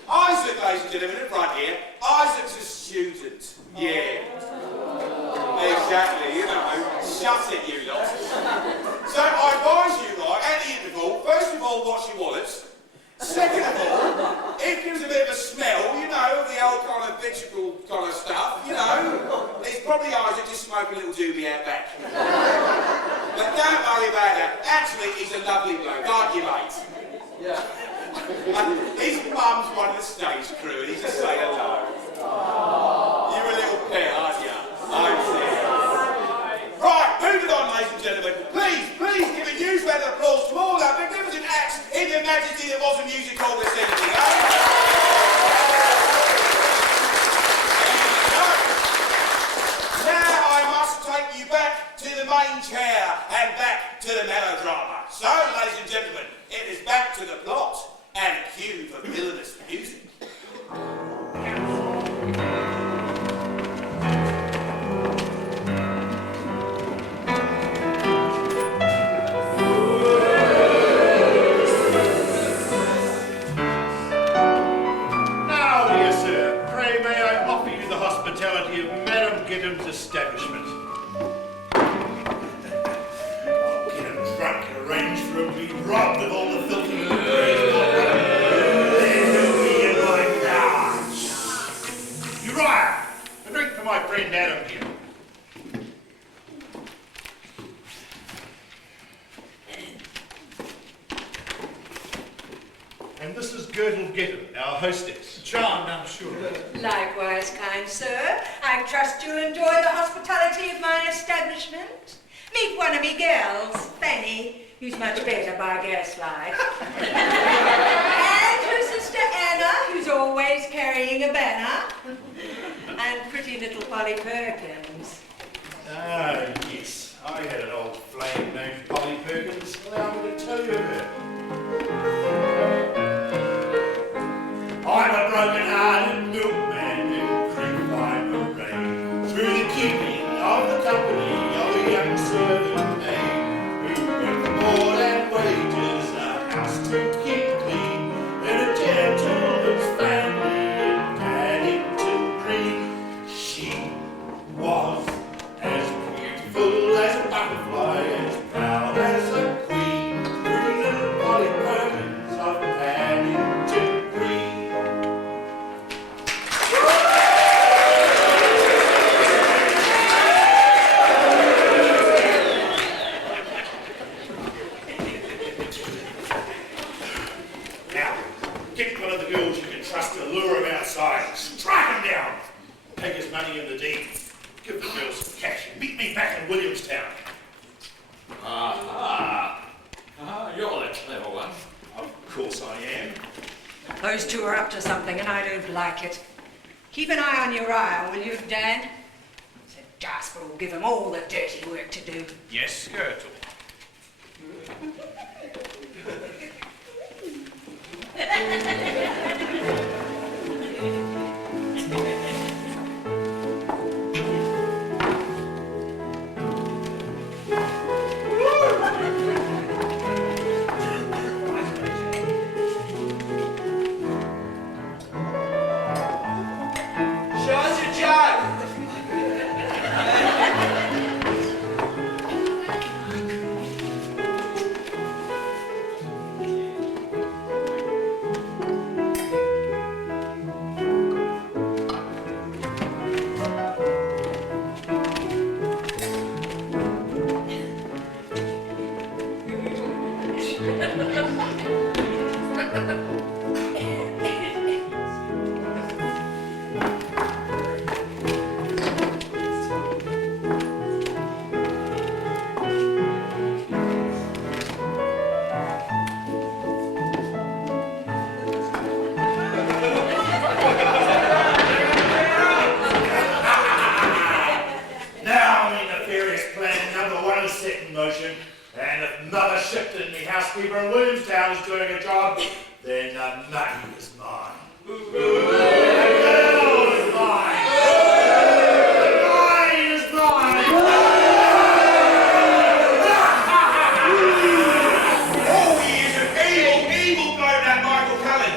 Isaac, ladies and gentlemen, in front here, Isaac's a student. Yeah. Exactly, you know. Shut it, you lot. So I advise you, right, at the interval, first of all, wash your wallets. Second of all, if there's a bit of a smell, you know, of the old kind of vegetable kind of stuff, you know, it's probably Isaac just smoking a little doobie out back. But don't worry about that. Actually, he's a lovely bloke, aren't you, mate? Yeah. His mum's one of the stage crew, and he's just saying hello. You're a little pair, aren't you? I'm serious. Right, moving on, ladies and gentlemen. Please give a huge round of applause to all our magnificent acts in the majesty that was a music hall this evening, eh? Now I must take you back to the main chair and back to the melodrama. So, ladies and gentlemen, it is back to the plot and a cue for villainous music. Establishment. I'll get him drunk and arrange for him to be robbed of all the filthy then he'll be in my power. Uriah, a drink for my friend Adam here. And this is Gertle Getter, our hostess. Charmed, I'm sure. Likewise, kind sir. I trust you'll enjoy the hospitality of my establishment. Meet one of me girls, Fanny, who's much better by gaslight. And her sister Anna, who's always carrying a banner. And pretty little Polly Perkins. Ah, yes. I had an old flame named Polly Perkins. Allow me to tell you of her. I'm a broken-hearted milkman who creep by parade through the keeping of the company of a young servant maid who with board and wages a house to keep clean in a gentleman's family in Paddington Green. She was as beautiful as a butterfly, as proud as a queen, pretty little Polly Perkins of Paddington Green. Trust to lure him outside, strike him down, take his money and the deed, give the girls some cash, and meet me back in Williamstown. You're the clever one. Of course I am. Those two are up to something and I don't like it. Keep an eye on Uriah, will you, Dan? Said Jasper will give him all the dirty work to do. Yes, Gertle. housekeeper in Williamstown is doing a job, then the money is mine. The girl is mine. The wine is mine. Oh, he is an evil, evil bloke, that Michael Cullen.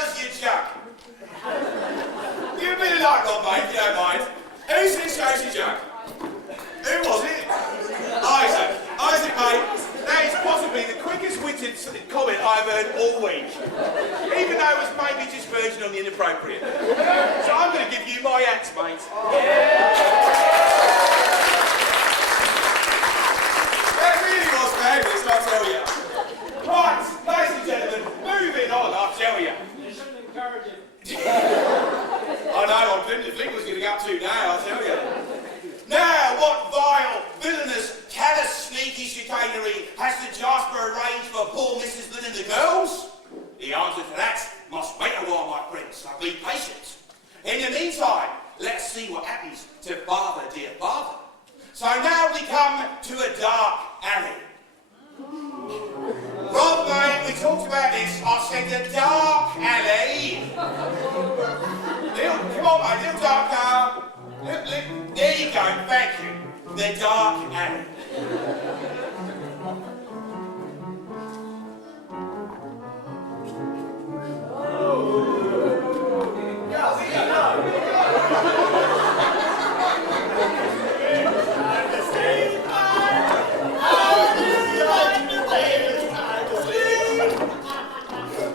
us your jug. Give me the light rod, mate, if you don't mind. Who's this shows your jug? Who was it? Isaac. Isaac, mate, that is possibly the quickest-witted comment I've heard all week. Even though it was maybe just verging on the inappropriate. So I'm going to give you my axe, mate. That really was fabulous, I'll tell you. Right, ladies and gentlemen, moving on, I'll tell you. You shouldn't encourage it. I know, I'm thinking Fickle's getting up to now, I'll tell you. Now, what vile, villainous, callous, sneaky chicanery has the Jasper arranged for poor Mrs. Lynn and the girls? The answer to that must wait a while, my friends, so be patient. In the meantime, let's see what happens to Father, dear Father. So now we come to a dark alley. Rob, mate, we talked about this. I said the dark alley. Come on, mate, little dark there you go, thank you. The dark alley.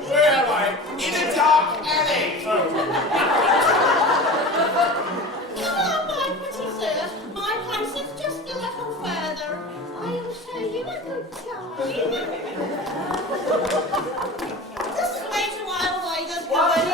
Where am I? In a dark alley. Just wait a while, Waders. Wait.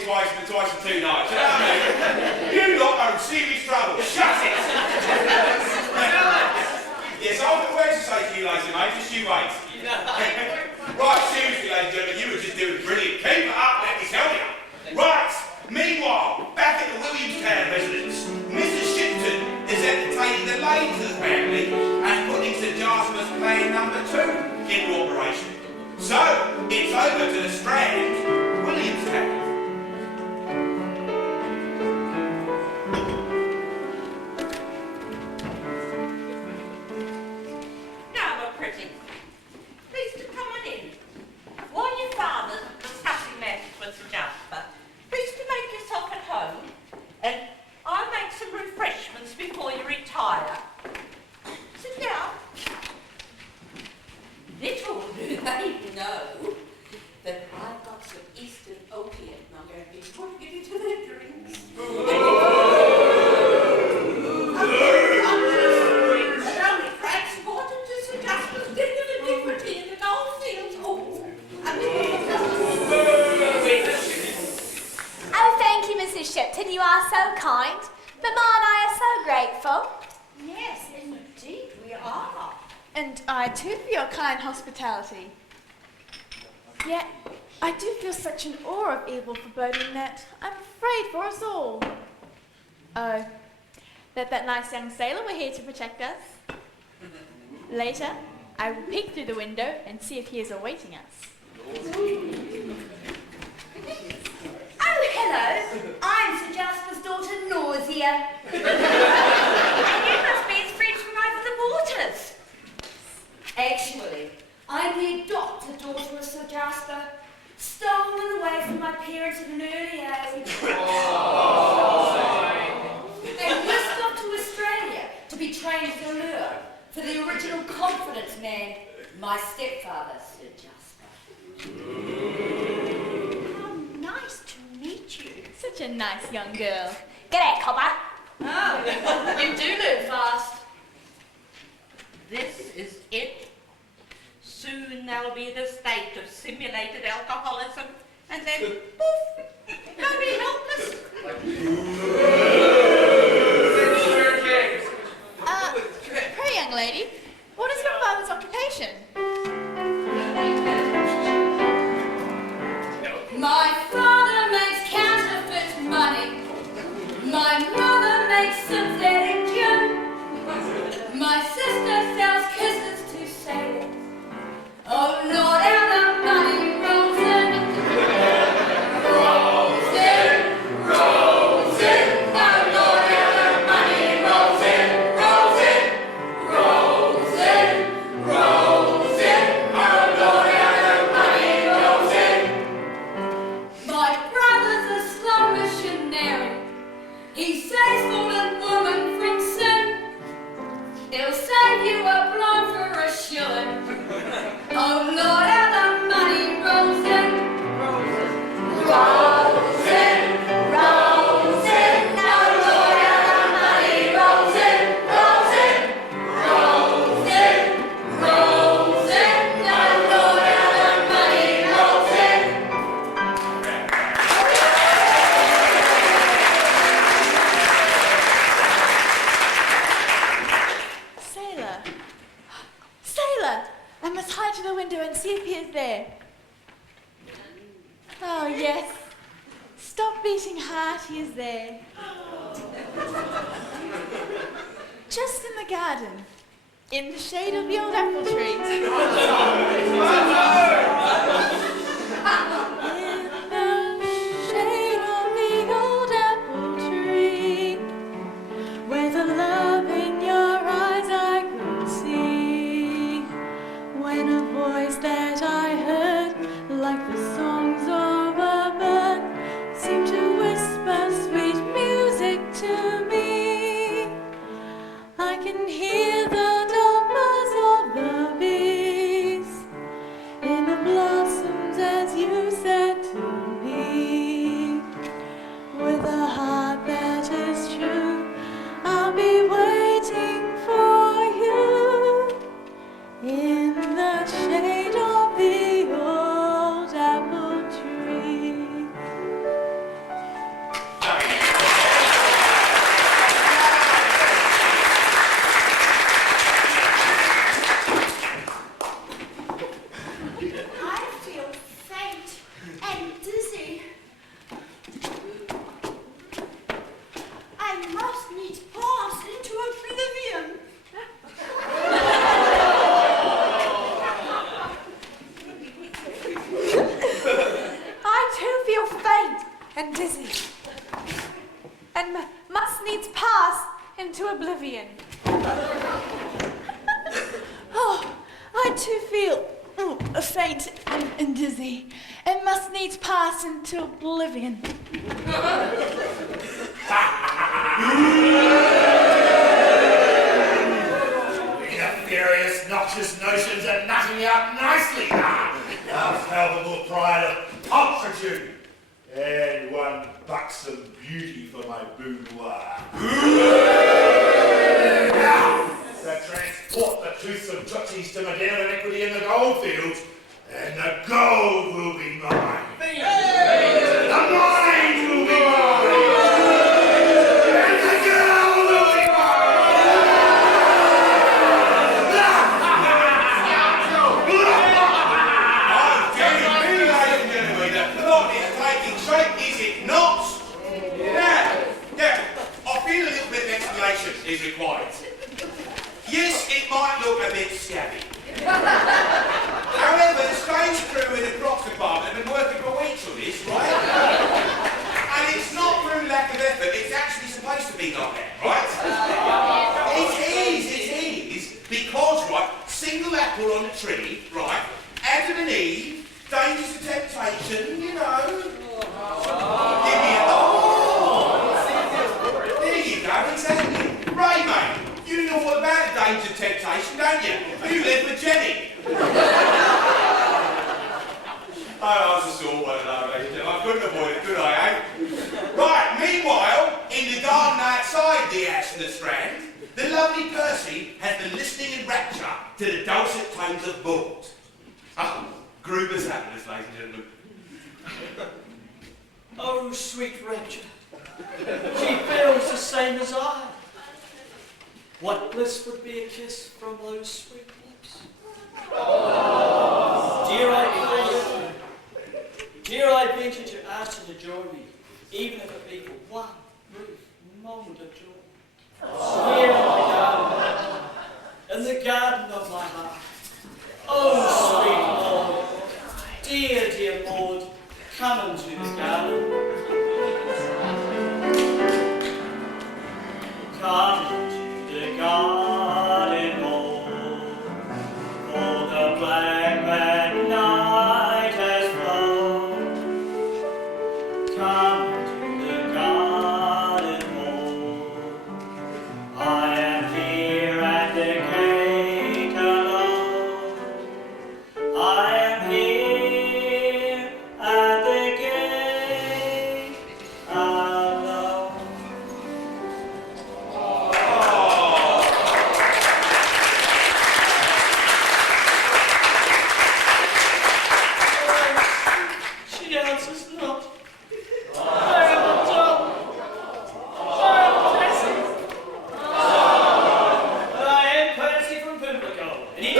here twice and twice in 2 nights. You know what I mean? You lot are in serious trouble. Shut it! Yes, I've got words to say to you, lazy mate. Just you wait. Right, seriously, ladies and gentlemen, you were just doing brilliant. Keep it up, let me tell you. Right, meanwhile, back at the Williamstown residence, Mrs. Shipton is entertaining the ladies of the family and putting Sir Jasper's plan number 2 into operation. So, it's over to the Strand, Williamstown. Now, my pretty, please to come on in. While your father's discussing matters with Sir Jasper, please to make yourself at home, and I'll make some refreshments before you retire. Sit down. Little do they know that I've got some Eastern opium and I'm going to be putting it into their drinks. And only transported to Sir Jasper's dinner and dignity in the goldfields. Oh, thank you, Mrs. Shipton. You are so kind. Mamma and I are so grateful. Yes, indeed we are. And I too for your kind hospitality. Yet, I do feel such an awe of evil foreboding that I'm afraid for us all. Oh, that nice young sailor were here to protect us. Later, I will peek through the window and see if he is awaiting us. Oh, hello. I'm Sir Jasper's daughter, Nausea. And you must be his friends from over the waters. Actually, I'm the adopted daughter of Sir Jasper, stolen away from my parents at an early age. And whisked off to Australia to be trained as a lure for the original confidence man, my stepfather, Sir Jasper. How nice to meet you. Such a nice young girl. G'day, cobber. Oh, you do live fast. This is it. Soon there'll be the state of simulated alcoholism, and then poof, they'll be helpless. Pray, young lady, what is your father's occupation? My father makes counterfeit money. My mother makes synthetic gin. My sister sells kisses to sailors. Oh Lord, how the money rolls in. Rolls in, rolls in. Oh Lord, how the money rolls in. Rolls in, rolls in, rolls in. Oh Lord, how the money rolls in. My brother's a slum missionary. He saves fallen woman from sin. He'll save you a blonde for a shilling. Oh Lord, how the money rolls in. Rolls in, rolls in. Oh Lord, how the money rolls in. Rolls in, rolls in, rolls in. Oh Lord, how the money rolls in. Sailor. Sailor! I must hide to the window and see if he is there. Oh, yes. Stop beating heart, he is there. Just in the garden, in the shade of the old apple tree. In the shade of the old apple tree, where the love in your eyes I could see, when a voice that I heard, like the songs of a bird, seemed to whisper sweet music to me. I can hear the dull buzz of the bees in the blossom and dizzy, and must needs pass into oblivion. Oh, I too feel faint and dizzy, and must needs pass into oblivion. Various noxious notions are nutting out nicely now. Unhelpable pride of pulchritude. And one buxom beauty for my boudoir. Now, to transport the toothsome tootsies to Madeira and equity in the goldfields, and the gold will be mine. The mines will be mine. And the gold will be is required. Yes, it might look a bit scabby. However, the stage crew in the crops department have been working for weeks on this, right? And it's not through lack of effort, it's actually supposed to be like that, right? It is, because, right, single apple on the tree, right, Adam and Eve, dangers of temptation, you know. Give me a there you go, exactly. Ray, mate, you know all about the danger of temptation, don't you? You live with Jenny. Oh, I was a sore one, I couldn't avoid it, could I, eh? Right, meanwhile, in the garden outside the Ash and the Strand, the lovely Percy has been listening in rapture to the dulcet tones of Bort. Oh, Gruber's happiness, ladies and gentlemen. Oh, sweet rapture. She feels the same as I. What bliss would be a kiss from those sweet lips? Dear, I venture to ask you to join me, even if it be for one brief moment of joy. Here in the garden of my heart. Oh, sweet Maud, dear Maud, come into the garden. Come to the garden, Maud, for the black night has flown. Come to the garden, Maud, I am here at the gate alone. I am here at the gate alone. She answers not. I am dumb. I am Percy. I am Percy from Pimlico. And he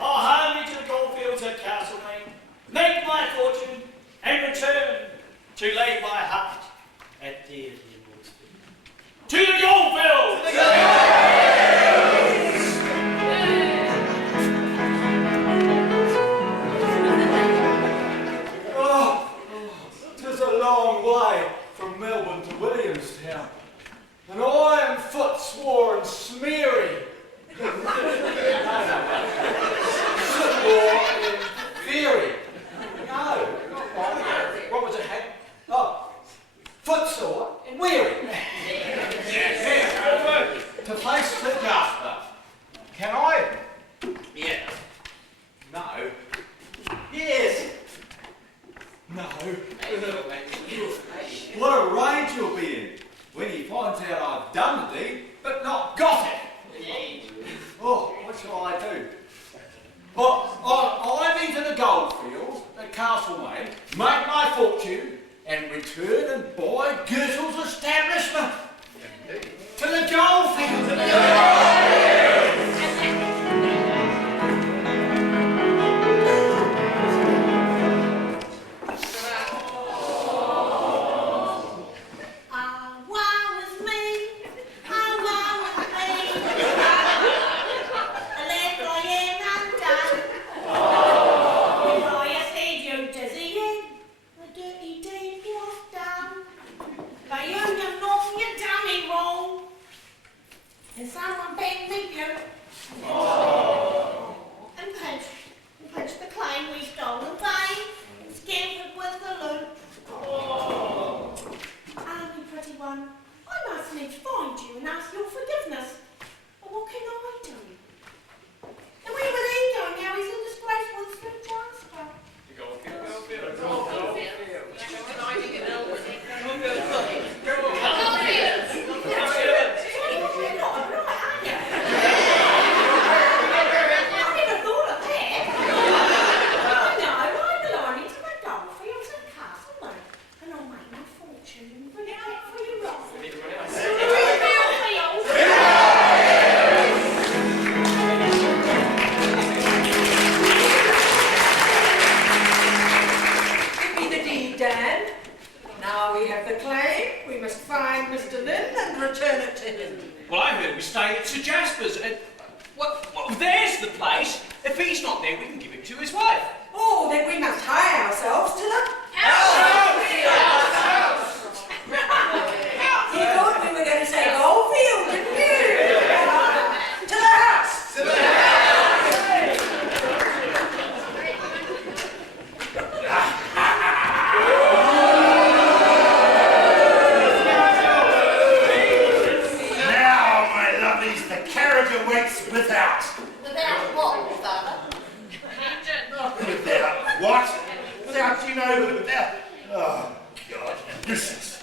I'll hand me to the goldfields at Castlemaine, make my fortune, and return to lay my heart at dear Maud's feet. To the goldfields! Oh, 'tis a long way from Melbourne to Williamstown, and I am footsore and smeary. Footsore and theory. No. What was it? Oh, footsore and weary. To face the Jasper. Can I? Yeah. No. Yes. No. What a rage you'll be in when he finds out I've done the deed, but not got it. Oh, what shall I do? Well, I'll into the goldfields at Castlemaine, make my fortune, and return and buy Gertle's establishment. To the goldfields. Dirty Dan. Now we have the claim, we must find Mr. Lynn and return it to him. Well, I heard we stay at Sir Jasper's, and well, there's the place. If he's not there, we can give it to his wife. Oh, then we must hire ourselves to the House! You thought we were going to say Goldfield, didn't you? To the house! To the house! Now, my lovelies, the carriage awaits without. Without what, Father? Without what? Without, you know, without... Oh, God, nuisance.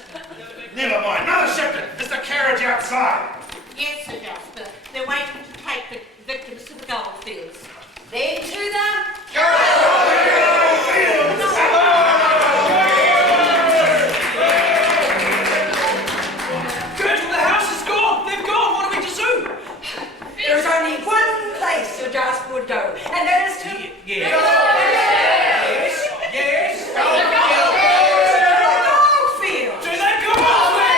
Never mind. Another Shepton. There's the carriage outside. Yes, Sir Jasper. They're waiting to take the victims to the goldfields. Then to the... Good, the house is gone. They've gone. What are we to do? There's only one place Sir Jasper would go, and that is to... Yes. Goldfield! Do they go on there?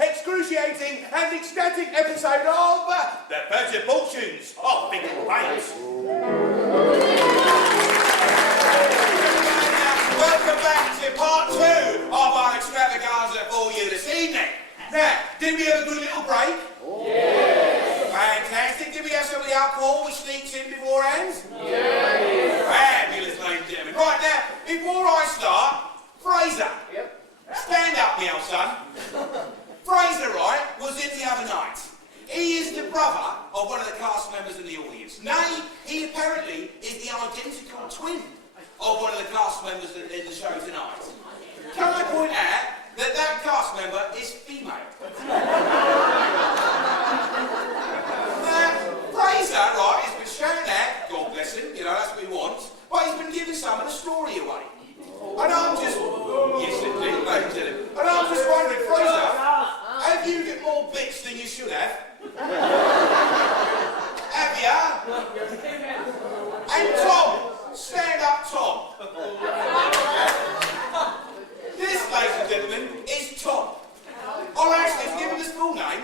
excruciating and ecstatic episode of The Furtive Fortunes of Fickle. Welcome back to part 2 of our extravaganza for you this evening. Now, did we have a good little break? Yes. Fantastic. Did we have some of the alcohol we sneaked in beforehand? Yes. Fabulous, ladies and gentlemen. Right now, before I start, Fraser. Yep. Stand up, my old son. Fraser, right, was in the other night. He is the brother of one of the cast members in the audience. Nay, he apparently is the identical twin of one of the cast members in the show tonight. Can I point out that that cast member is female? Now, Fraser, right, has been shouting out, God bless him, you know, that's what he wants, but he's been giving some of the story away. And I'm just, yes indeed, ladies and gentlemen, and I'm just wondering, Fraser, have you got more bits than you should have? Have you? And Tom, stand up, Tom. This, ladies and gentlemen, is Tom. Or actually, to give him his full name,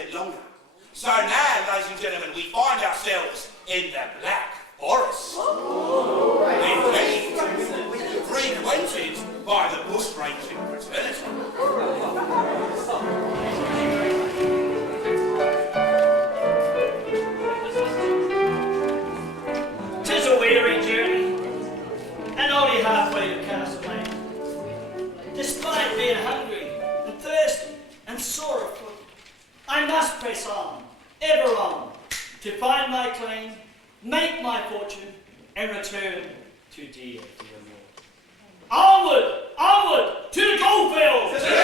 bit longer. So now, ladies and gentlemen, we find ourselves in the Black Forest. Indeed, frequented by the bush-ranging fraternity. Tis a weary journey, and only halfway to Castle Lane. Despite being hungry and thirsty and sore of foot, I must press on, ever on, to find my claim, make my fortune, and return to dear Lord. Onward, onward, to the goldfields! To the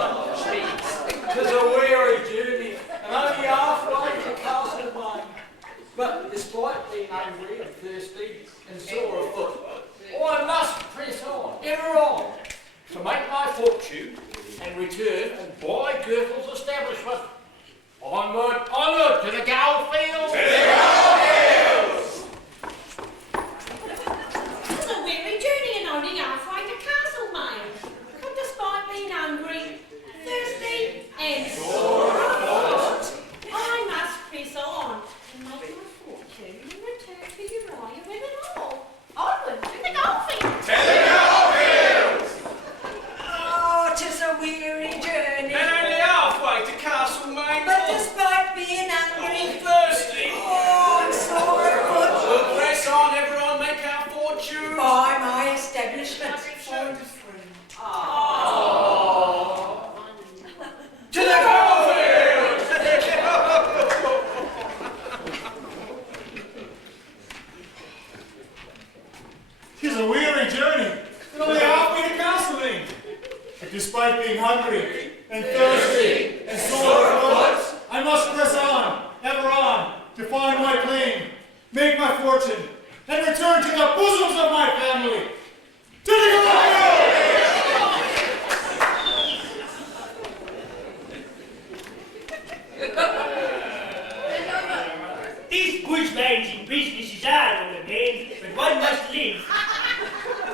goldfields! Tis a weary journey, and only halfway to Castle Lane. But despite being hungry and thirsty and sore of foot, I must press on, ever on, to make my fortune and return and buy Gürtel's establishment. Onward, onward, to the goldfields! To the goldfields! It's a weary journey and only halfway to Castlemaine. But despite being hungry, thirsty, and sore of foot, I must press on and make my fortune and return to Uriah with it all. Onward to the goldfields! To the goldfields! Oh, 'tis a weary journey. And only halfway to Castlemaine. But despite being hungry, and thirsty. oh, and sore of foot, We'll press on, everyone, make our fortune. by my establishment. To the goldfields! Tis a weary journey, and only halfway to Castlemaine. But despite being hungry and thirsty and sore of foot, I must press on, ever on, to find my claim, make my fortune, and return to the bosoms of my family. To the goldfields! This bushman's business is hard on a man, but one must live.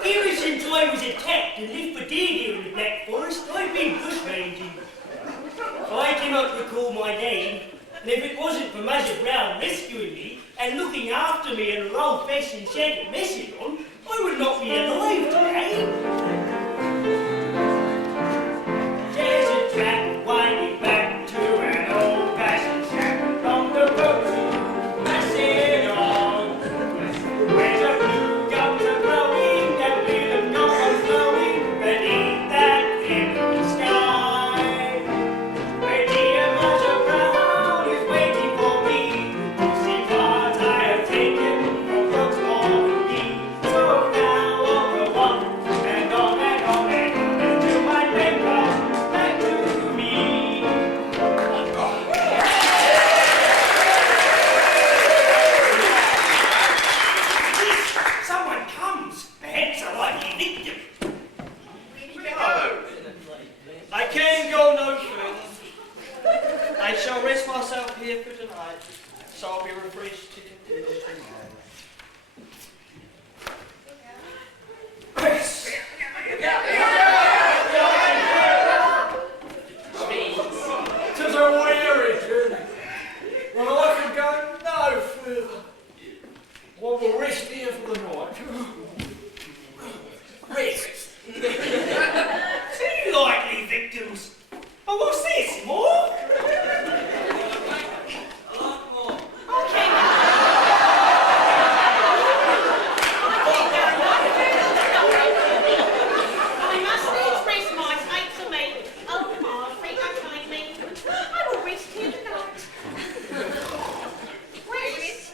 Ever since I was attacked and left for dead here in the Black Forest, I've been bushranging. I cannot recall my name, and if it wasn't for Muzzer Brown rescuing me and looking after me in an old-fashioned Santa message on, I would not be alive today. There's a track winding back to an old-fashioned shack on the road to Macedon. Where the blue gums are blowing and rhythm goes flowing beneath that clear sky. Where dear Muzzer Brown is waiting for me to see what I have taken from folks more than me. So now on the one and on and on and on until my friend comes back to me. Someone comes, perhaps a likely victim. No, I can go no further. I shall rest myself here for tonight, so I'll be refreshed to continue tomorrow. Rest. Tis a weary journey, but I can go no further. I will rest here for the night. Rest. Two likely victims. Oh, what's this? More? I must needs rest my fate for me. Oh, Margaret, okay, me. I will rest here tonight. Rest?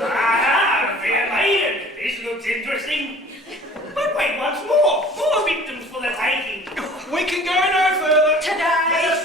Ah, fair maiden. This looks interesting. But wait once more. More victims for the taking. We can go no further. Today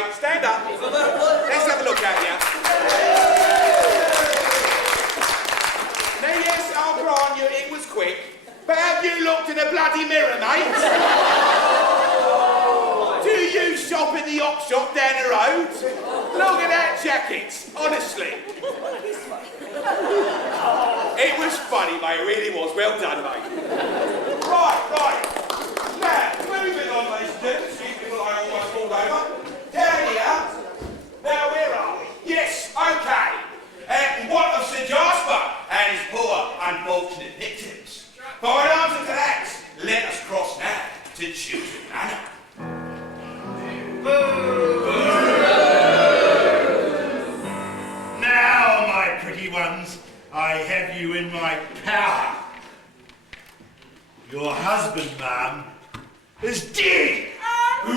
mate. Stand up. Let's have a look at you. Now, yes, I'll grant you it was quick. But have you looked in a bloody mirror, mate? Do you shop in the op shop down the road? Look at that jacket, honestly. It was funny, mate, it really was. Well done, mate. Right. Now, moving on, ladies and gentlemen. Excuse me while I almost fall over. Down here. Now, where are we? Yes, okay. What of Sir Jasper and his poor, unfortunate victims? For an answer to that, let us cross now to Chiltern Manor. Now, my pretty ones, I have you in my power. Your husband, ma'am, is dead. Struck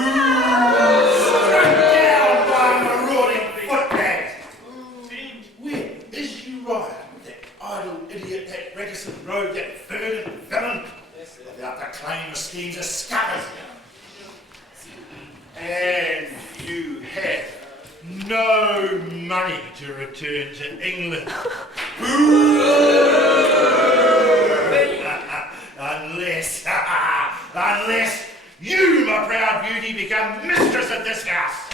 down by a marauding footpad. Where is Uriah, that idle idiot, that reticent rogue, that verdant villain? Without the claim of schemes are scuppered. And you have no money to return to England. Unless you, my proud beauty, become mistress of this house.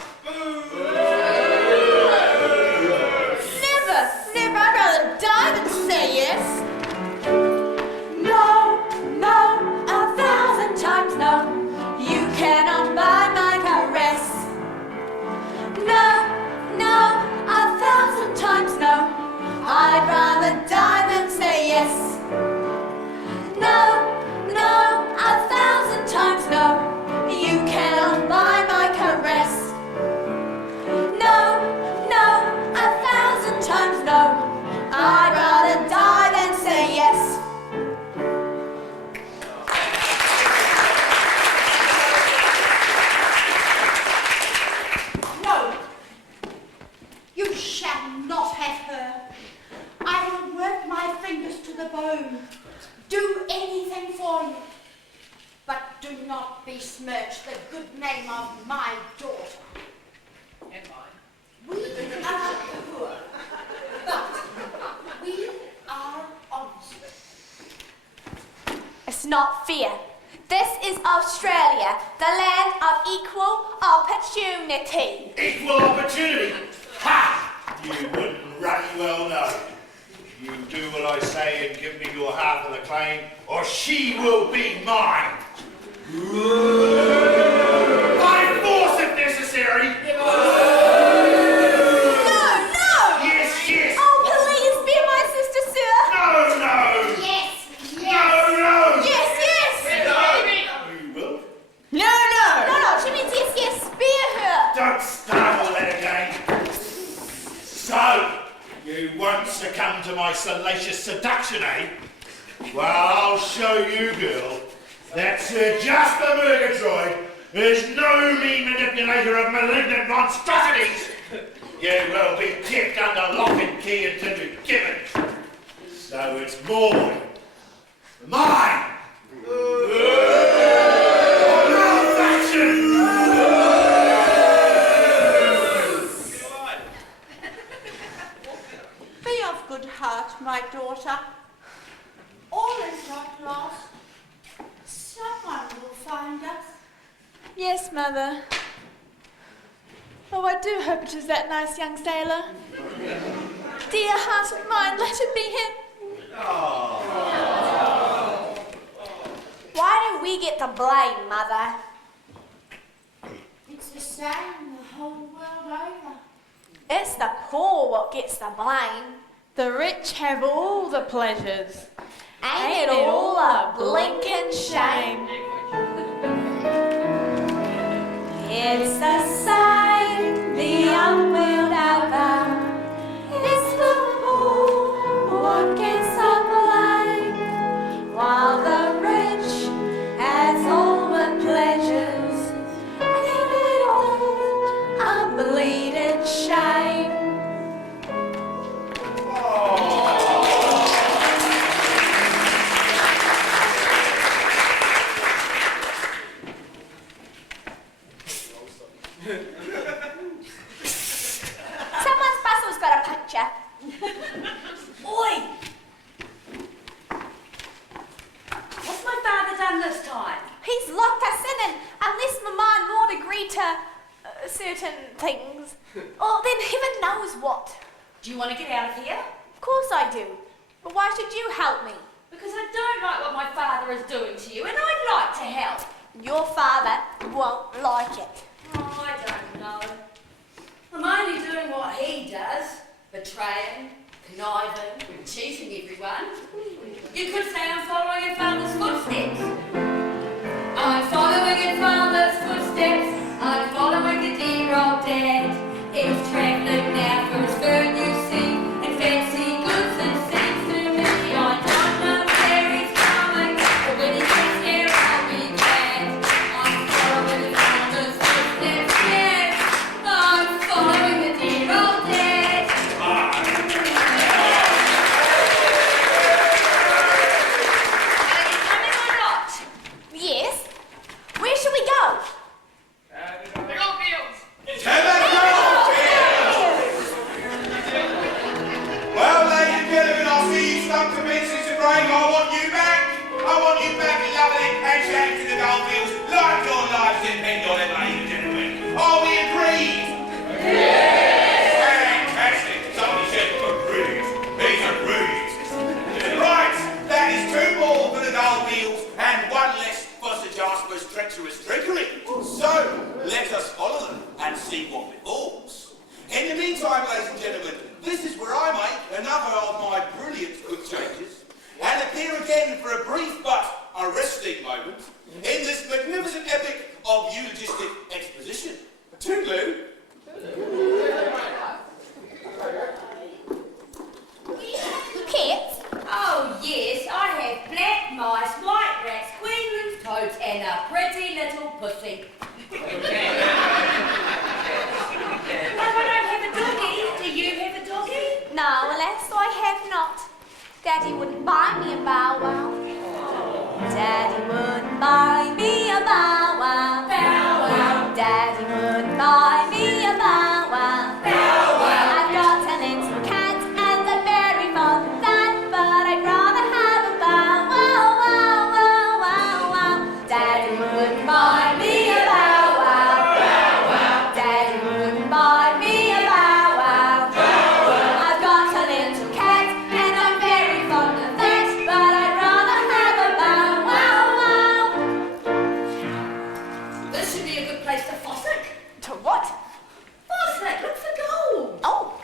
Never, I'd rather die than say yes. No, 1,000 times no. You cannot buy my caress. No, 1,000 times no. I'd rather die than say yes. No, 1,000 times no. You cannot buy my caress. No, 1,000 times no. I'd rather die than say yes. No, you shall not have her. I will work my fingers to the bone. Do anything for you. But do not besmirch the good name of my daughter. And mine. We are poor, but we are honest. It's not fair. This is Australia, the land of equal opportunity. Equal opportunity? Ha! You wouldn't ruddy well know. You do what I say and give me your half of the claim, or she will be mine. By force if necessary. No! Yes. Oh, please, be my sister, sir. No. Yes. No. Yes. You will? No, she means yes, spare her. Don't start all that again. So, you won't succumb to my salacious seduction, eh? Well, I'll show you, girl, that Sir Jasper Murgatroyd is no mean manipulator of malignant monstrosities. You will be kept under lock and key until you're given. So it's mine. Be of good heart, my daughter. All is not lost. Someone will find us. Yes, Mother. Oh, I do hope it is that nice young sailor. Dear heart of mine, let it be him. Why do we get the blame, Mother? It's the same the whole world over. It's the poor what gets the blame. The rich have all the pleasures. Ain't it all a blinking shame? It's the same, the unwilled outbound. It's the poor what gets the blame, while the rich has all the pleasures. Ain't it all a bleeding shame? certain things. Or then heaven knows what. Do you want to get out of here? Of course I do. But why should you help me? Because I don't like what my father is doing to you, and I'd like to help. Your father won't like it. Oh, I don't know. I'm only doing what he does. Betraying, conniving, cheating everyone. You could say I'm following your father's footsteps. I'm following your father's footsteps. I'm following the dear old dad. He's travelling now for his food, you see, and fancy goods, and seems to me I don't know where he's coming, but when he gets there I'll be glad. I'm following his father's footsteps, yes. I'm following the dear old dad. Are you coming or not? Yes? Where shall we go? The goldfields! Well, ladies and gentlemen, I see you stuck to benches to break. I want you back. I want you back and loving it and shouting to the goldfields like your lives depend on it, ladies and gentlemen. Are we agreed? Yes! Fantastic. Somebody said agreed. He's agreed. Right, that is 2 more for the goldfields and 1 less for Sir Jasper's treacherous trickery. So, let us follow them and see what befalls. In the meantime, ladies and gentlemen, this is where I make another of my brilliant quick changes and appear again for a brief but arresting moment in this magnificent epic of eulogistic exposition. Toodaloo. Kit? Oh yes, I have black mice, white rats, queen toads, and a pretty little pussy. But I don't have a doggy. Do you have a doggy? No, alas, I have not. Daddy wouldn't buy me a bow wow. Daddy wouldn't buy me a bow wow. Bow wow. Daddy wouldn't buy me a bow wow. Bow wow. I've got a little cat and I'm very fond of that, but I'd rather have a bow wow, wow, wow, wow, wow. Daddy wouldn't buy me a bow wow. Bow wow. Daddy wouldn't buy me a bow wow. Bow wow. I've got a little cat and I'm very fond of that, but I'd rather have a bow wow, wow. This should be a good place to fossick. To what? Fossick, look for gold. Oh,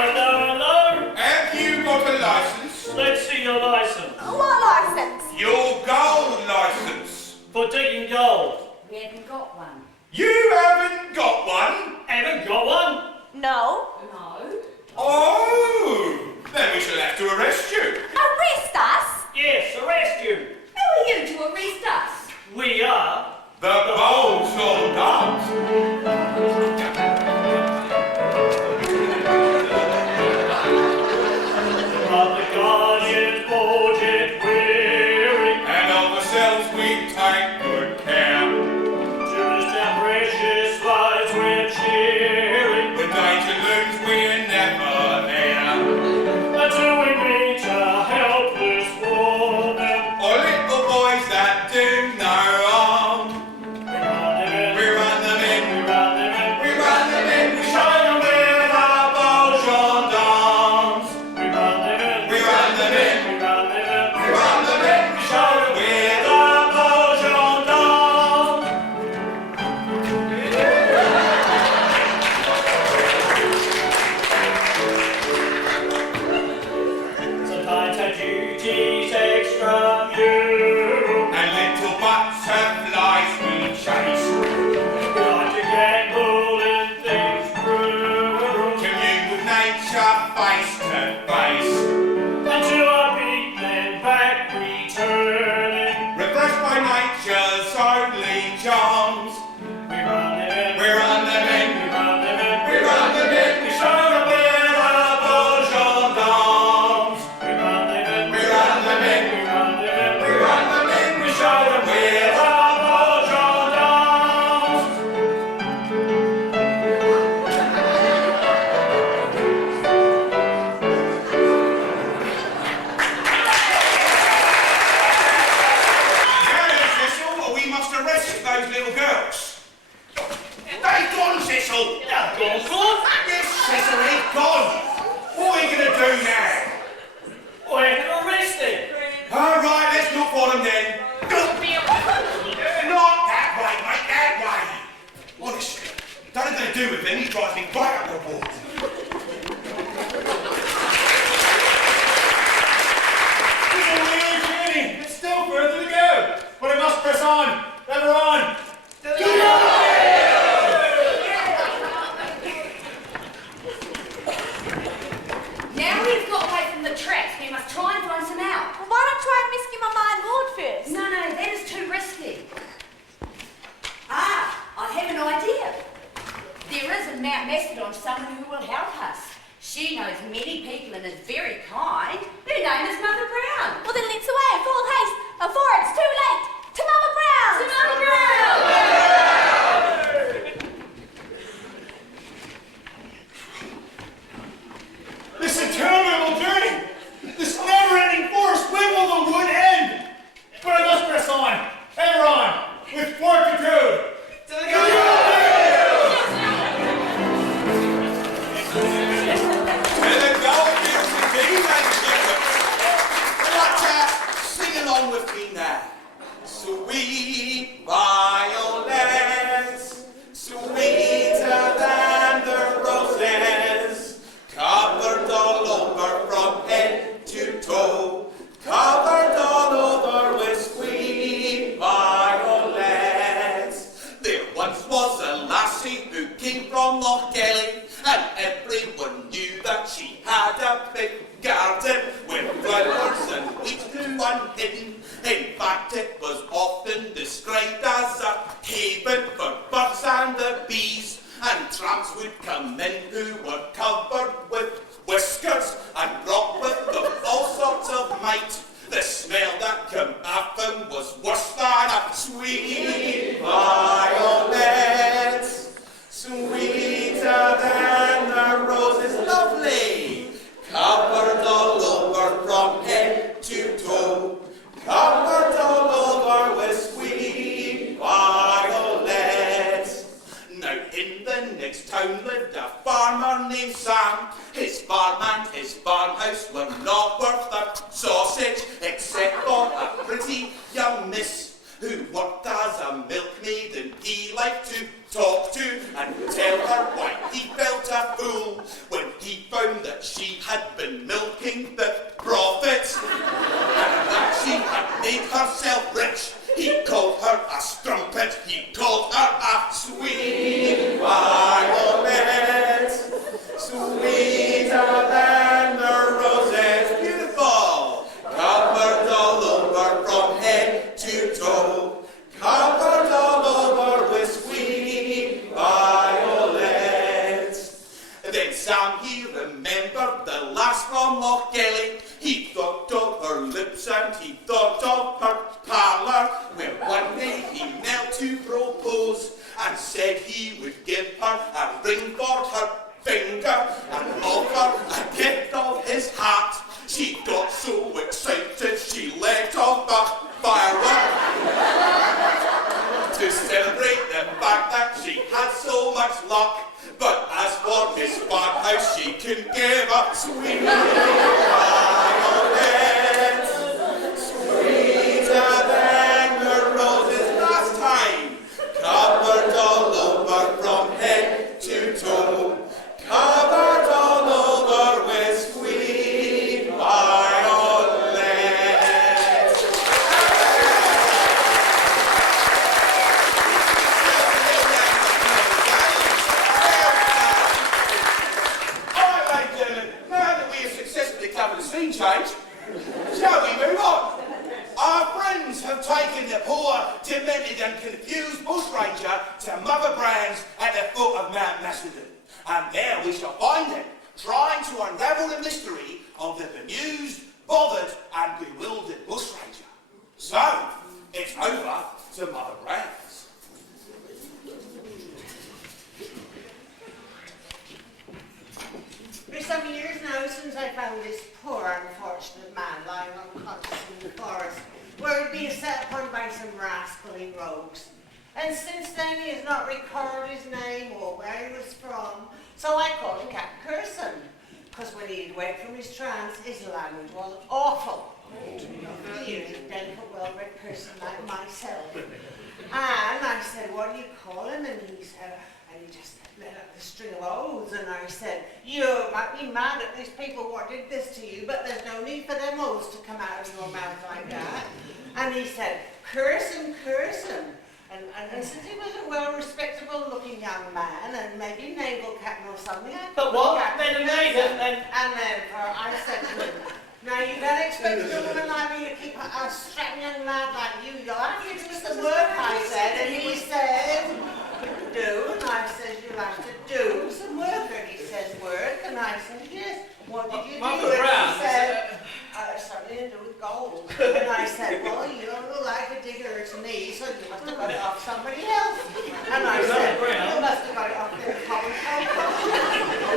Hello. Have you got a license? Let's see your license. what license? Your gold license. For digging gold. We haven't got one. You haven't got one? Haven't got one? No. No. Oh, then we shall have to arrest you. Arrest us? Yes, arrest you. Who are you to arrest us? We are. The bold gendarmes. Of the guardians, budget weary. And of ourselves we take good care. Just our precious lives we're cheering. When danger looms, we're never there. Until we meet a helpless woman. Or little boys that do no harm. We run them in. We run them in. We run them in. We run them in. We show them we're the bold gendarmes. We run them in. We run them in. We run them in. We run them in. We show them we're the bold gendarmes. Sometimes our duties extramural. And little butts have lies we chase. We like to gamble in things rural. Commune with nature face to face. Until our beat then back returning. Refreshed by nature's only charms. We run them in. We run them in. We run them in. We run them in. We show them we're the bold gendarmes. We run them in. We run them in. We run them in. We run them in. We show them we're the bold gendarmes. Now we've got away from the tracks, we must try and find some out. Well, why not try and rescue my mind lord first? No, that is too risky. Ah, I have an idea. There is in Mount Macedon someone who will help us. She knows many people and is very kind. Her name is Mother Brown. Well, then let's away in full haste before it's too late. To Mother Brown! To Mother Brown! This interminable journey, this never-ending forest, when will the wood end? But I must press on, ever on, with fortitude. To the goldfields indeed, ladies and gentlemen. I'd like to sing along with me now. Sweet violets, sweeter than the roses, covered all over from head to toe, covered all over with sweet violets. There once was a lassie who came from Lochgelly, and everyone knew that she had a big garden with flowers and weeds grew unhidden. In fact, it was often described as a haven for birds and the bees, and tramps would come in who were covered with whiskers and rocked with all sorts of might. The smell that came off them was worse than a sweet violet, sweeter than the roses, lovely, covered all over from head to toe, covered all over with sweet violets. Now in the next town lived a farmer named Sam. His farm and his farmhouse were not worth a sausage, except for a pretty young miss who worked as a milkmaid, and he liked to talk to and tell her why he felt a fool when he found that she had been milking the profits and that she had made herself rich. He called her a strumpet, he called her a sweet violet, sweeter than the roses, beautiful, covered all over from head to toe, covered all over with sweet violets. Then Sam, he remembered the lass from Lochgelly. He thought of her lips and he thought of her parlour, where one day he knelt to propose and said he would give her a ring for her finger and offer a gift of his heart. She got so excited she let off a firework to celebrate the fact that she had so much luck. But as for his farmhouse, she can give up sweet violets, sweeter than the roses last time, covered all over from head to toe, covered all over with sweet violets. Alright, ladies and gentlemen, now that we have successfully covered the scene change, shall we move on? Our friends have taken the poor, demented and confused bushranger to Mother Brown's at the foot of Mount Macedon. And there we shall find them, trying to unravel the mystery of the bemused, bothered and bewildered bushranger. So, it's over to Mother Brown's. For some years now since I found this poor unfortunate man lying unconscious in the forest, where he'd been set upon by some rascally rogues. And since then he has not recorded his name or where he was from, so I called him Captain Curson, because when he'd wake from his trance, his language was awful. He was a delicate, well-bred person like myself. And I said, what do you call him? And he said, and he just let out the string of oaths, and I said, you might be mad at these people what did this to you, but there's no need for them oaths to come out of your mouth like that. And he said, Curson, Curson. And since he was a well-respectable-looking young man, and maybe naval captain or something, I But what? Then Nathan, and then I said to him, now you don't expect a woman like me to keep a strapping young lad like you. You'll have to do some work, I said, and he said, do, and I said, you'll have to do some work, and he says, work, and I said, yes. What did you do? Mother Brown, And he said, something to do with gold. And I said, well, you don't look like a digger to me, so you must have got it off somebody else. And I said, you must have got it off the common cocoa.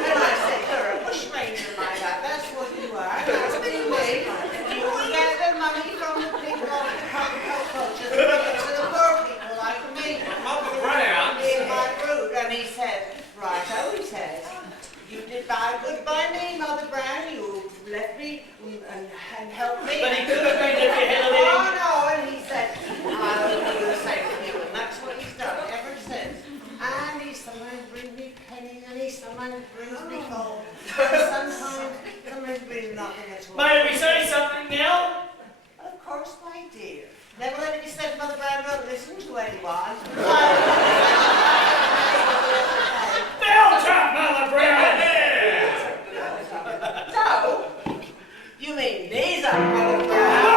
And I said, you're a bushranger, my lad, that's what you are. That's what you mean. You gather money from the people of the cocoa culture to bring it to the poor people like me. Mother Brown. In my brood. And he said, righto, he says. You did good by me, Mother Brown. You left me and helped me. But he could have been if you had a little... Oh, no, and he said, I'll do the same for you. And that's what he's done ever since. And he sometimes brings me pennies, and he sometimes brings me gold. And sometimes brings nothing at all. May we say something now? Of course, my dear. Never let it be said Mother Brown don't listen to anyone. Bell trap, Mother Brown! No, you mean these are Mother Brown?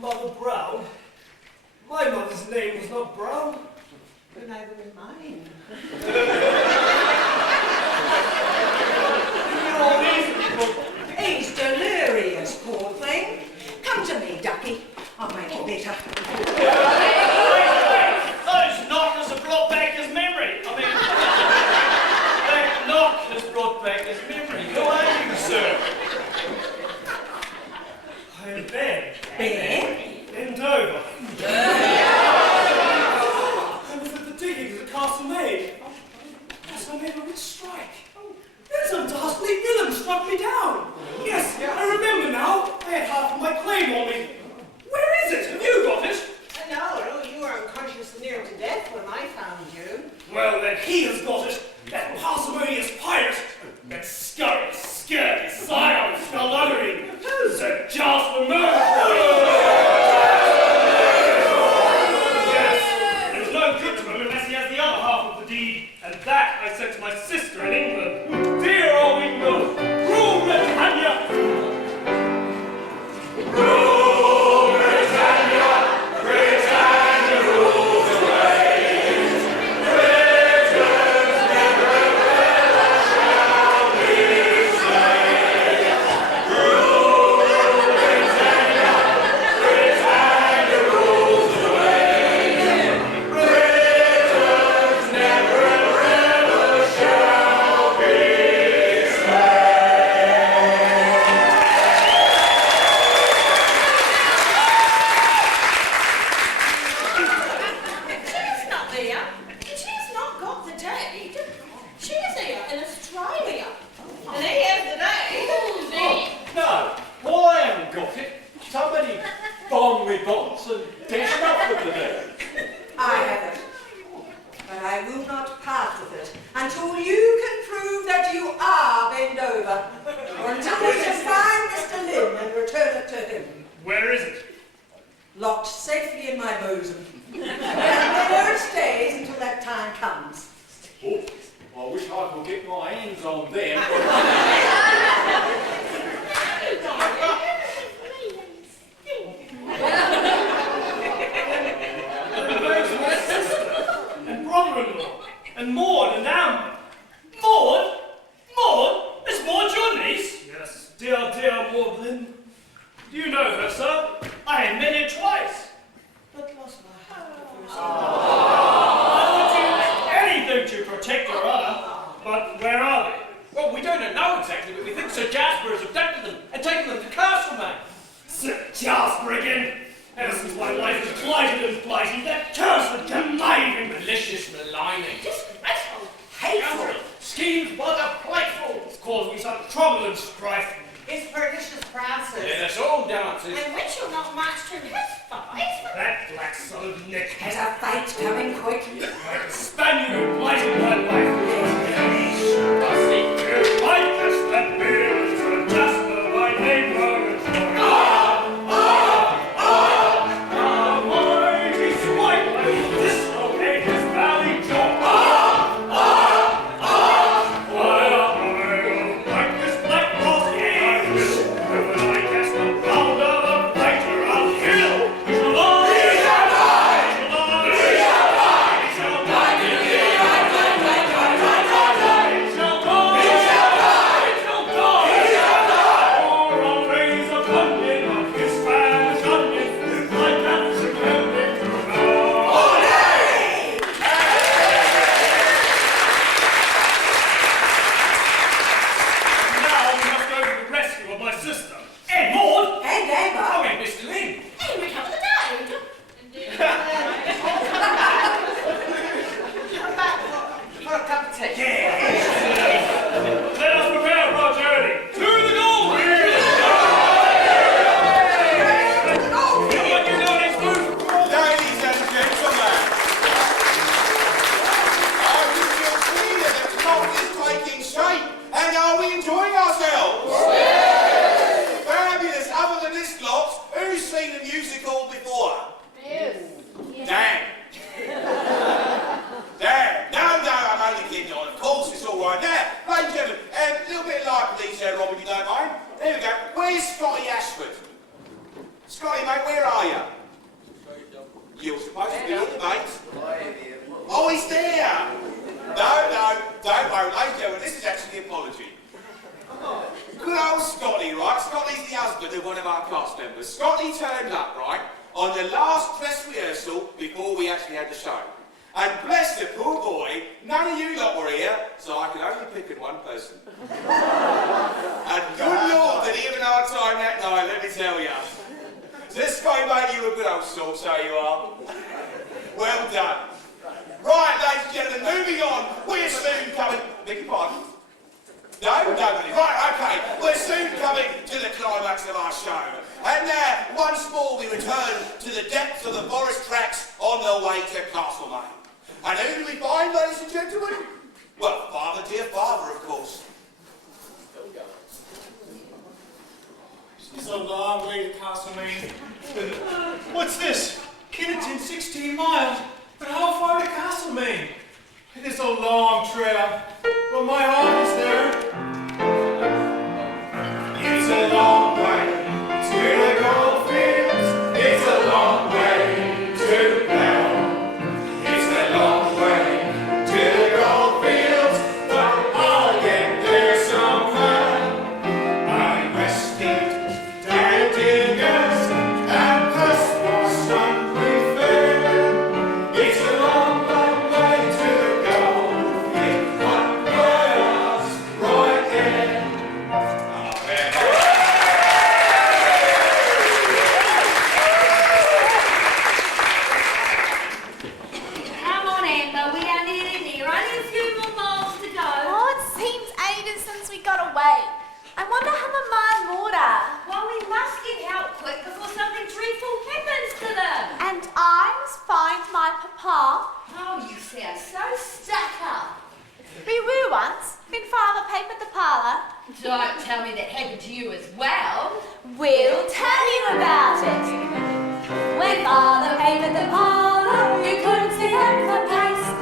Mother Brown? My mother's name was not Brown. But neither was mine. He's delirious, poor thing. Come to me, ducky. I'll make you better. Those knock has brought back his memory. That knock has brought back his memory. Who are you, sir? I'm Ben. Ben? Bend over. I was at the diggings at Castle Maid. Yes, I made a rich strike. Then some dastardly villain struck me down. Yes, I remember now. I had half of my claim on me. Where is it? Have you got it? No, you were unconscious and near to death when I found you. Well, then he has got it. That parsimonious pirate. That scurry, scurvy, scion, skullduggery. Sir Jasper Yes, it was no good to him unless he has the other half of the deed. And that I sent to my sister in England. Dear old England, rule Britannia! Rule Britannia! Britannia rules the waves. Britons never ever shall be slain. Rule Britannia! Britannia rules the waves. Britons never ever shall be slain. She's not there. She's not got the deed. She's here in Australia. And he has the deed. No, well, I haven't got it. Somebody bombed me box and dashed off with the deed. I have it. But I will not part with it until you can prove that you are bent over. Or until we can find Mr. Lynn and return it to him. Where is it? Locked safely in my bosom. And there it stays until that time comes. Oh, I wish I could get my hands on them. Where's my dear Warbling. Do you know her, sir? I have met her twice. But lost my hat. I would do anything to protect your honor. But where are they? Well, we don't know exactly, but we think Sir Jasper has abducted them and taken them to Castlemaine. Sir Jasper again? Ever since my life was blighted and blighted, that cursed, conniving, Malicious maligning. Disgraceful, hateful. schemes but a playful. It's caused me some trouble and strife. His pernicious prances. Let us all dances. And which will not match to his spice. That black son of Nick Has a fate coming quickly. like a Spaniard who blighted my life. Pussy. I guess that beard Sir Jasper, my neighbor, and mighty swipe like dislocate his valley jaw. Like this black cross I will, when I cast the bound of a fighter, I'll kill. We shall die. We shall die. We shall die. We shall die. We shall die. We shall die. We shall die. We shall die. Or I'll raise a onion of his Spanish onion, if my cats should help me to know. Now we must go to the rescue of my sister. And Maud! And Amber. Oh, and Mr. Lynn. And recover the dog. Come back for a cup of tea. Let us prepare for our journey to the gold field! What you doing, Expo? Ladies and gentlemen, I can feel clear that the cult is taking shape, and are we enjoying ourselves? Fabulous. Other than this lot, who's seen a musical before? Damn. Damn. No, I'm only kidding on. Of course, it's all right. Now, ladies and gentlemen, a little bit like these there, Robin, you don't mind? There we go. Where's Scotty Ashford? Scotty, mate, where are you? You're supposed to be here, mate. Oh, he's there. No, don't worry, ladies and gentlemen, this is actually the apology. Good old Scotty, right? Scotty's the husband of one of our cast members. Scotty turned up, right, on the last dress rehearsal before we actually had the show. And bless the poor boy, none of you lot were here, so I could only pick at one person. And good Lord, did he have an hard time that night, let me tell you. So this Scotty, mate, you were a good old sort, so you are. Well done. Right, ladies and gentlemen, moving on. We're soon coming... Beg your pardon? No, nobody. Right, okay. We're soon coming to the climax of our show. And once more we return to the depths of the forest tracks on the way to Castlemaine. And who do we find, ladies and gentlemen? Well, Father, dear Father, of course. It's a long way to Castlemaine. What's this? Kinnington, 16 miles. But how far to Castlemaine? It is a long trail, but my heart is there. It's a long way to the gold fields. It's a long way to Bell. It's a long way to the gold fields, but I'll get there somehow. I'm resting dead diggers and customers hungry fair. It's a long, long way to go. If not by us, right there. Come on, Amber, we are nearly there. Only a few more miles to go. Oh, it seems ages since we got away. I wonder how my water. Well, we must get out quick before something dreadful happens to them. And I must find my papa. Oh, you sound so stuck up. We were once, when Father papered the parlour. Don't tell me that happened to you as well. We'll tell you about it. When Father papered the parlour, you couldn't see him for paste.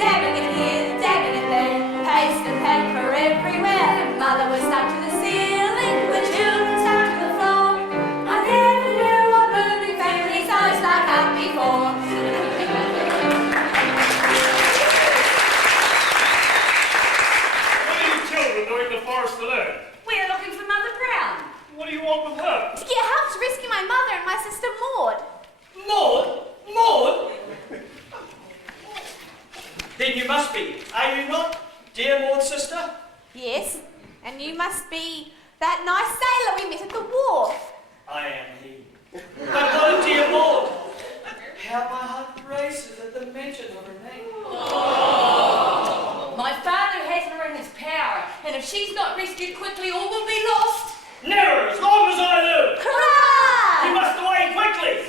Dabbing it here, dabbing it there, paste and paper everywhere. Mother was stuck to the ceiling, the children stuck to the floor. I never knew what moving families so stuck up before. What are you children doing in the forest alone? We're looking for Mother Brown. do you want with her? To get help to rescue my mother and my sister Maud. Maud? Maud? Then you must be, are you not, dear Maud's sister? Yes, and you must be that nice sailor we met at the wharf. I am he. But what a dear Maud! How my heart races at the mention of her name. My father has her in his power, and if she's not rescued quickly, all will be lost. Never, as long as I live! Hurrah! You must away quickly!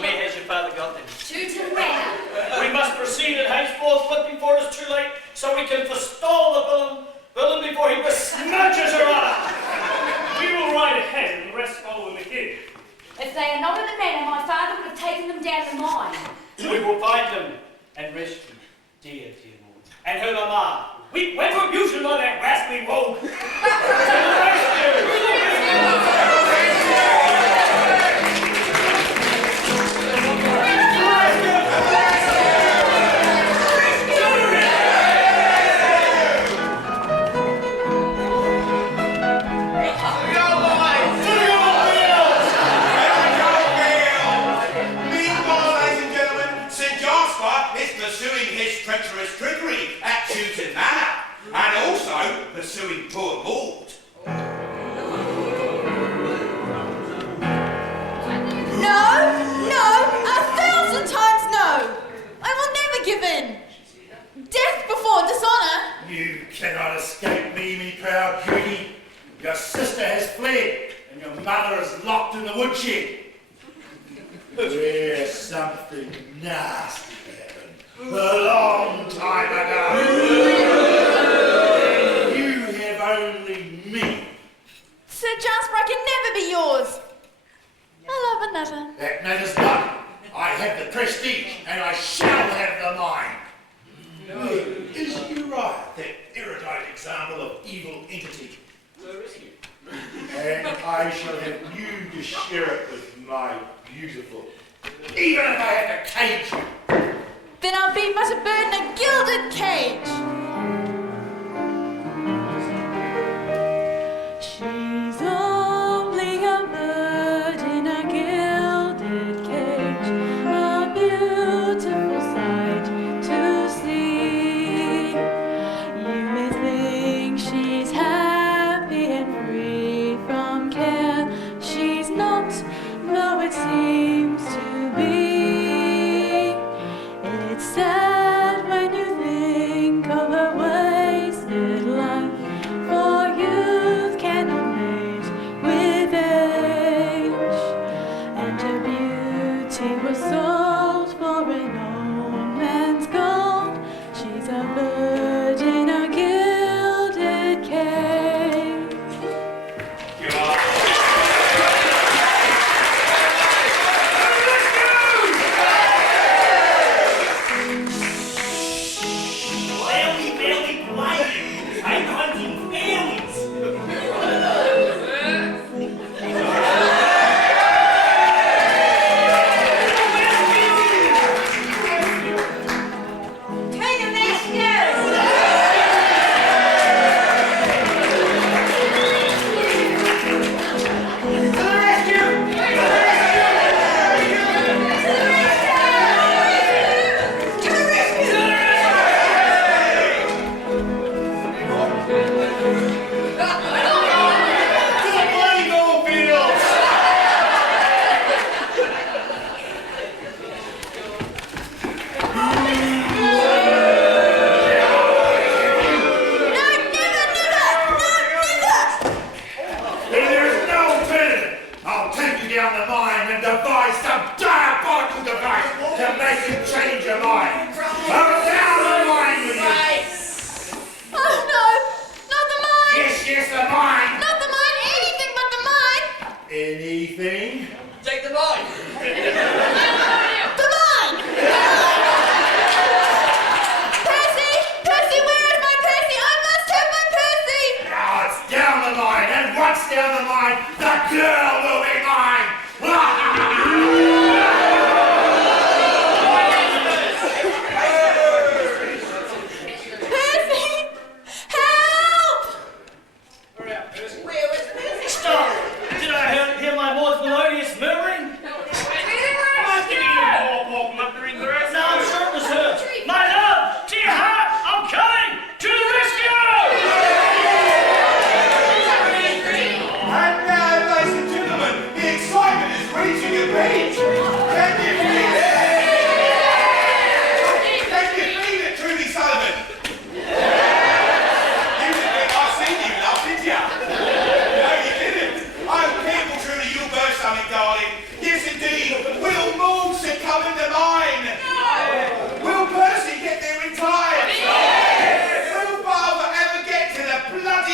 Where has your father got them? Shooting manor. We must proceed at henceforth, but before it is too late, so we can forestall the villain before he besmirches her honor. We will ride ahead and the rest follow in the hill. If they are not in the manor, my father would have taken them down the mine. We will find them and rescue dear Maud and her mamma. We went for abusion on that rascally rogue. To the rescue! Treacherous trickery at Chewton Manor, and also pursuing poor Maud. No, 1,000 times no. I will never give in. Death before dishonor. You cannot escape me proud Judy. Your sister has fled, and your mother is locked in the woodshed. There's something nasty happened a long time ago. You have only me. Sir Jasper, I can never be yours. I love another. That matters not. I have the prestige, and I shall have the mine. Is you right, that erudite example of evil entity? And I shall have you to share it with my beautiful, even if I have to cage you. Then I'll be but a bird in a gilded cage. She's only a bird in a gilded cage, a beautiful sight to see. You may think she's happy and free from care. She's not, though it seems to be. It's sad when you think of her wasted life, for youth cannot mate with age, and her beauty was sold for an old man's gold. She's a bird in a gilded cage. I'm hunting fairies.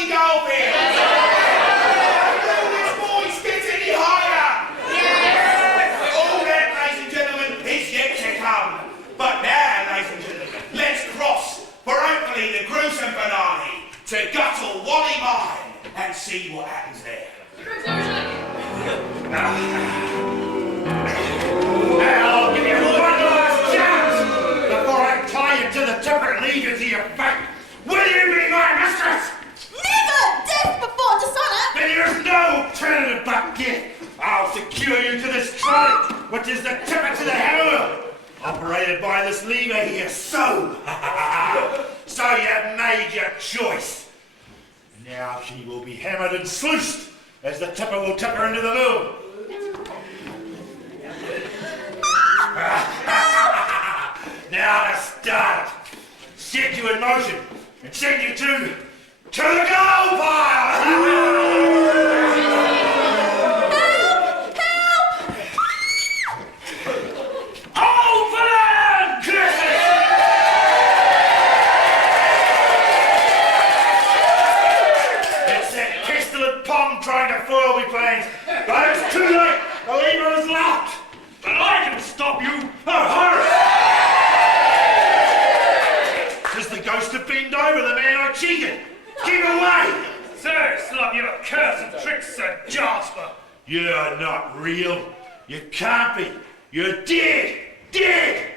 bloody Goldfields! Will this voice get any higher? Yes! All that, ladies and gentlemen, is yet to come. But now, ladies and gentlemen, let's cross for hopefully the gruesome finale to Guttle Wally Mine and see what happens there. I'll give you one last chance before I tie you to the tipper and leave you to your fate. Will you be my mistress? Never! Death before dishonor! Then there's no alternative but death. I'll secure you to this trolley, which is the tipper to the hammer, operated by this lever here. So, so you've made your choice. Now she will be hammered and sluiced as the tipper will tip her into the mill. Now to start, set you in motion and send you to the gold pile! Help! Help! Open! It's that pestilent Pom trying to foil me plans, but it's too late. The lever is locked. But I can stop you. Oh, hurry! Tis the ghost of Bend Over, the man I cheated. Get away! Sir, stop your cursed tricks, Sir Jasper. You're not real. You can't be. You're dead. Dead!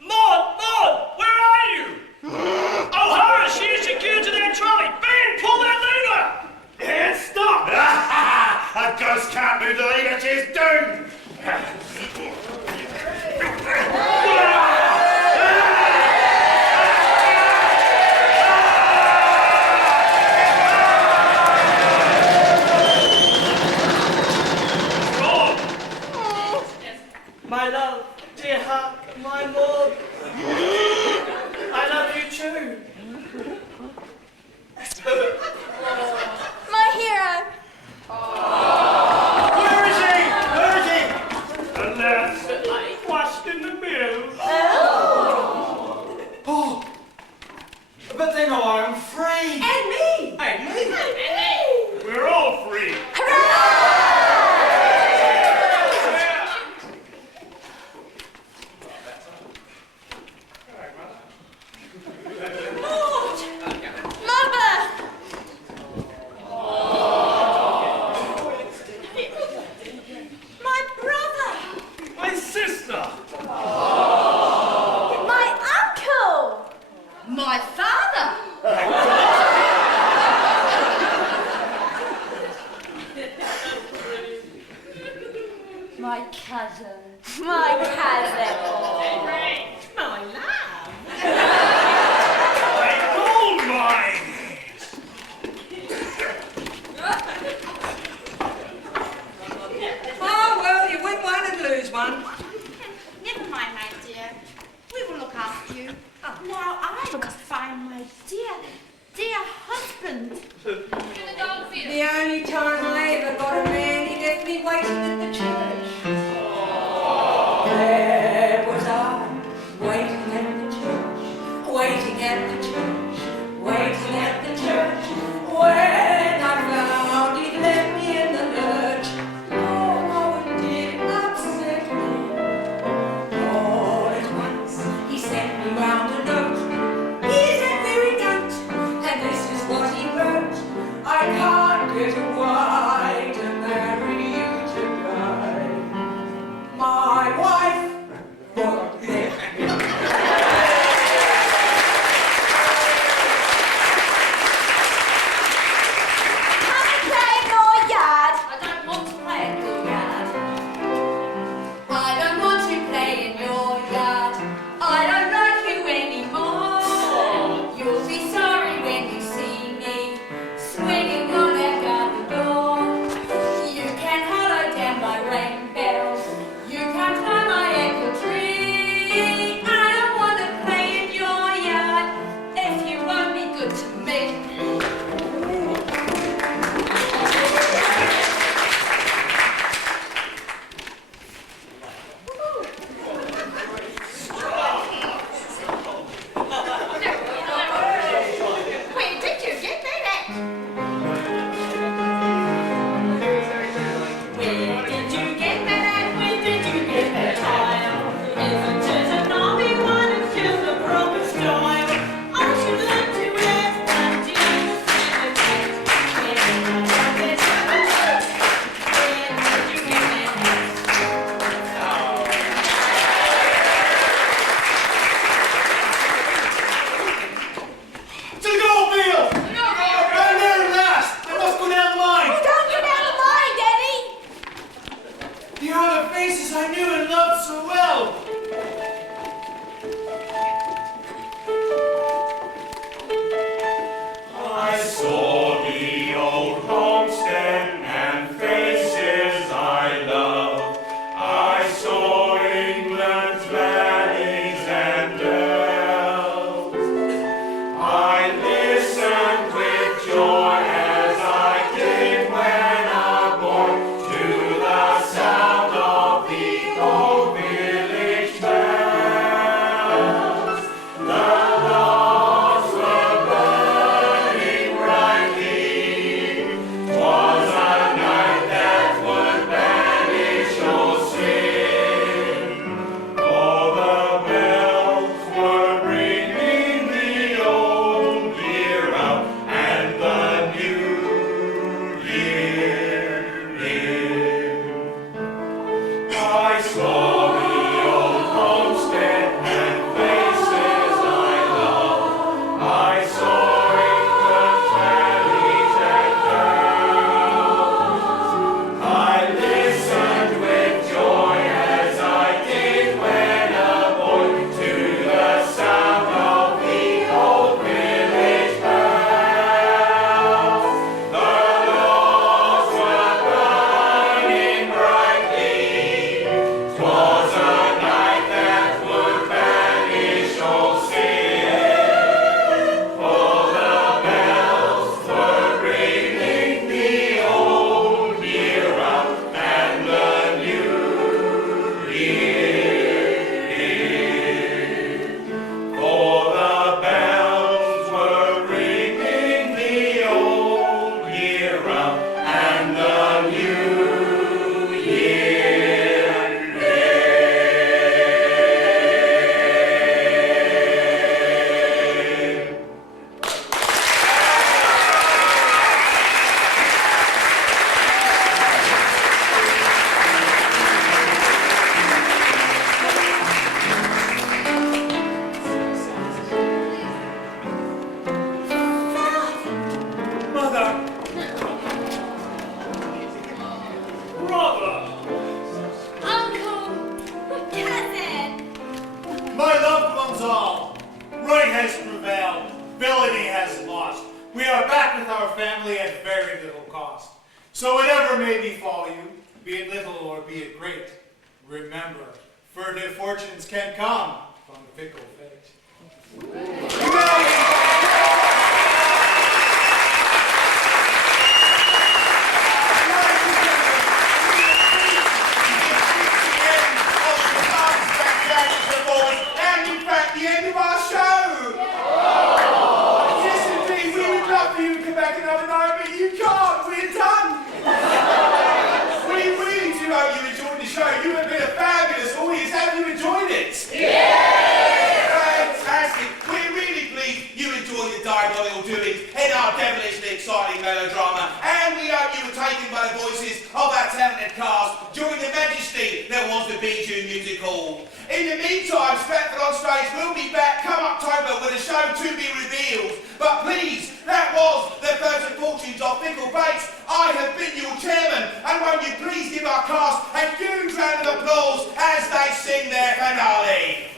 Maud! Maud! Where are you? Oh, hurry! She is secured to that trolley. Ben, pull that lever! And stop! A ghost can't move the lever, she's doomed! My love, dear heart, my Maud. I love you too. My hero! Where is he? Where is he? Alas, washed in the mill. Oh, but then I'm free. And me! And me. We're all free. Maud! Mother! My brother! My sister. My uncle! My father! My cousin. My cousin. My love. My gold mine. Oh, well, you win one and lose one. Never mind, my dear. We will look after you. Now I must find my dear husband. The only time I ever got a man, he left me waiting at the church. There was I, waiting at the church, waiting at the church, waiting at the church. When I found he'd left me in the lurch, oh, it did upset me. All at once, he sent me round a note. Here's that very note, and this is what he wrote. I can't get away to marry you tonight. My wife won't let me. Come and play in your yard. I don't want to play in your yard. I don't want to play in your yard. I don't like you anymore. You'll be sorry when you see me swinging on that garden at very little cost. So whatever may befall you, be it little or be it great, remember, furtive fortunes can come from fickle fate. And in fact, the end of our show! Yes, indeed, we would love for you to come back another night, but you can't, we're done! We really do hope you enjoyed the show. You have been a fabulous audience. Have you enjoyed it? Fantastic. We're really pleased you enjoyed the diabolical doings in our devilishly exciting melodrama, and we hope you were taken by the voices of our talented cast during the majesty that was the Bijou Music Hall. In the meantime, Stratford on Stage will be back come October with a show to be revealed. But please, that was the Thurgood Fortunes of Fickle Bates. I have been your chairman, and won't you please give our cast a huge round of applause as they sing their finale.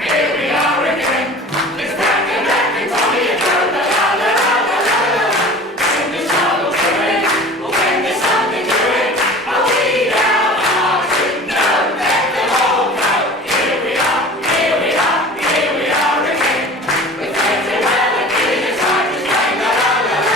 Here we are again. It's back and Tommy and Joe, la la la la la la. When there's trouble brewing, or when there's something doing, I'll lead our hearts and know, let them all go. Here we are again. With friends and melody, it's hard to explain, la la la la.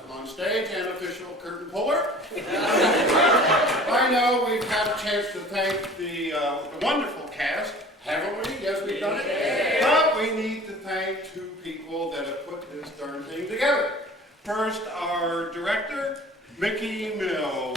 successful on stage and official curtain puller. I know we've had a chance to thank the wonderful cast, haven't we? Yes, we've done it. But we need to thank two people that have put this darn thing together. First, our director, Mickey Mill.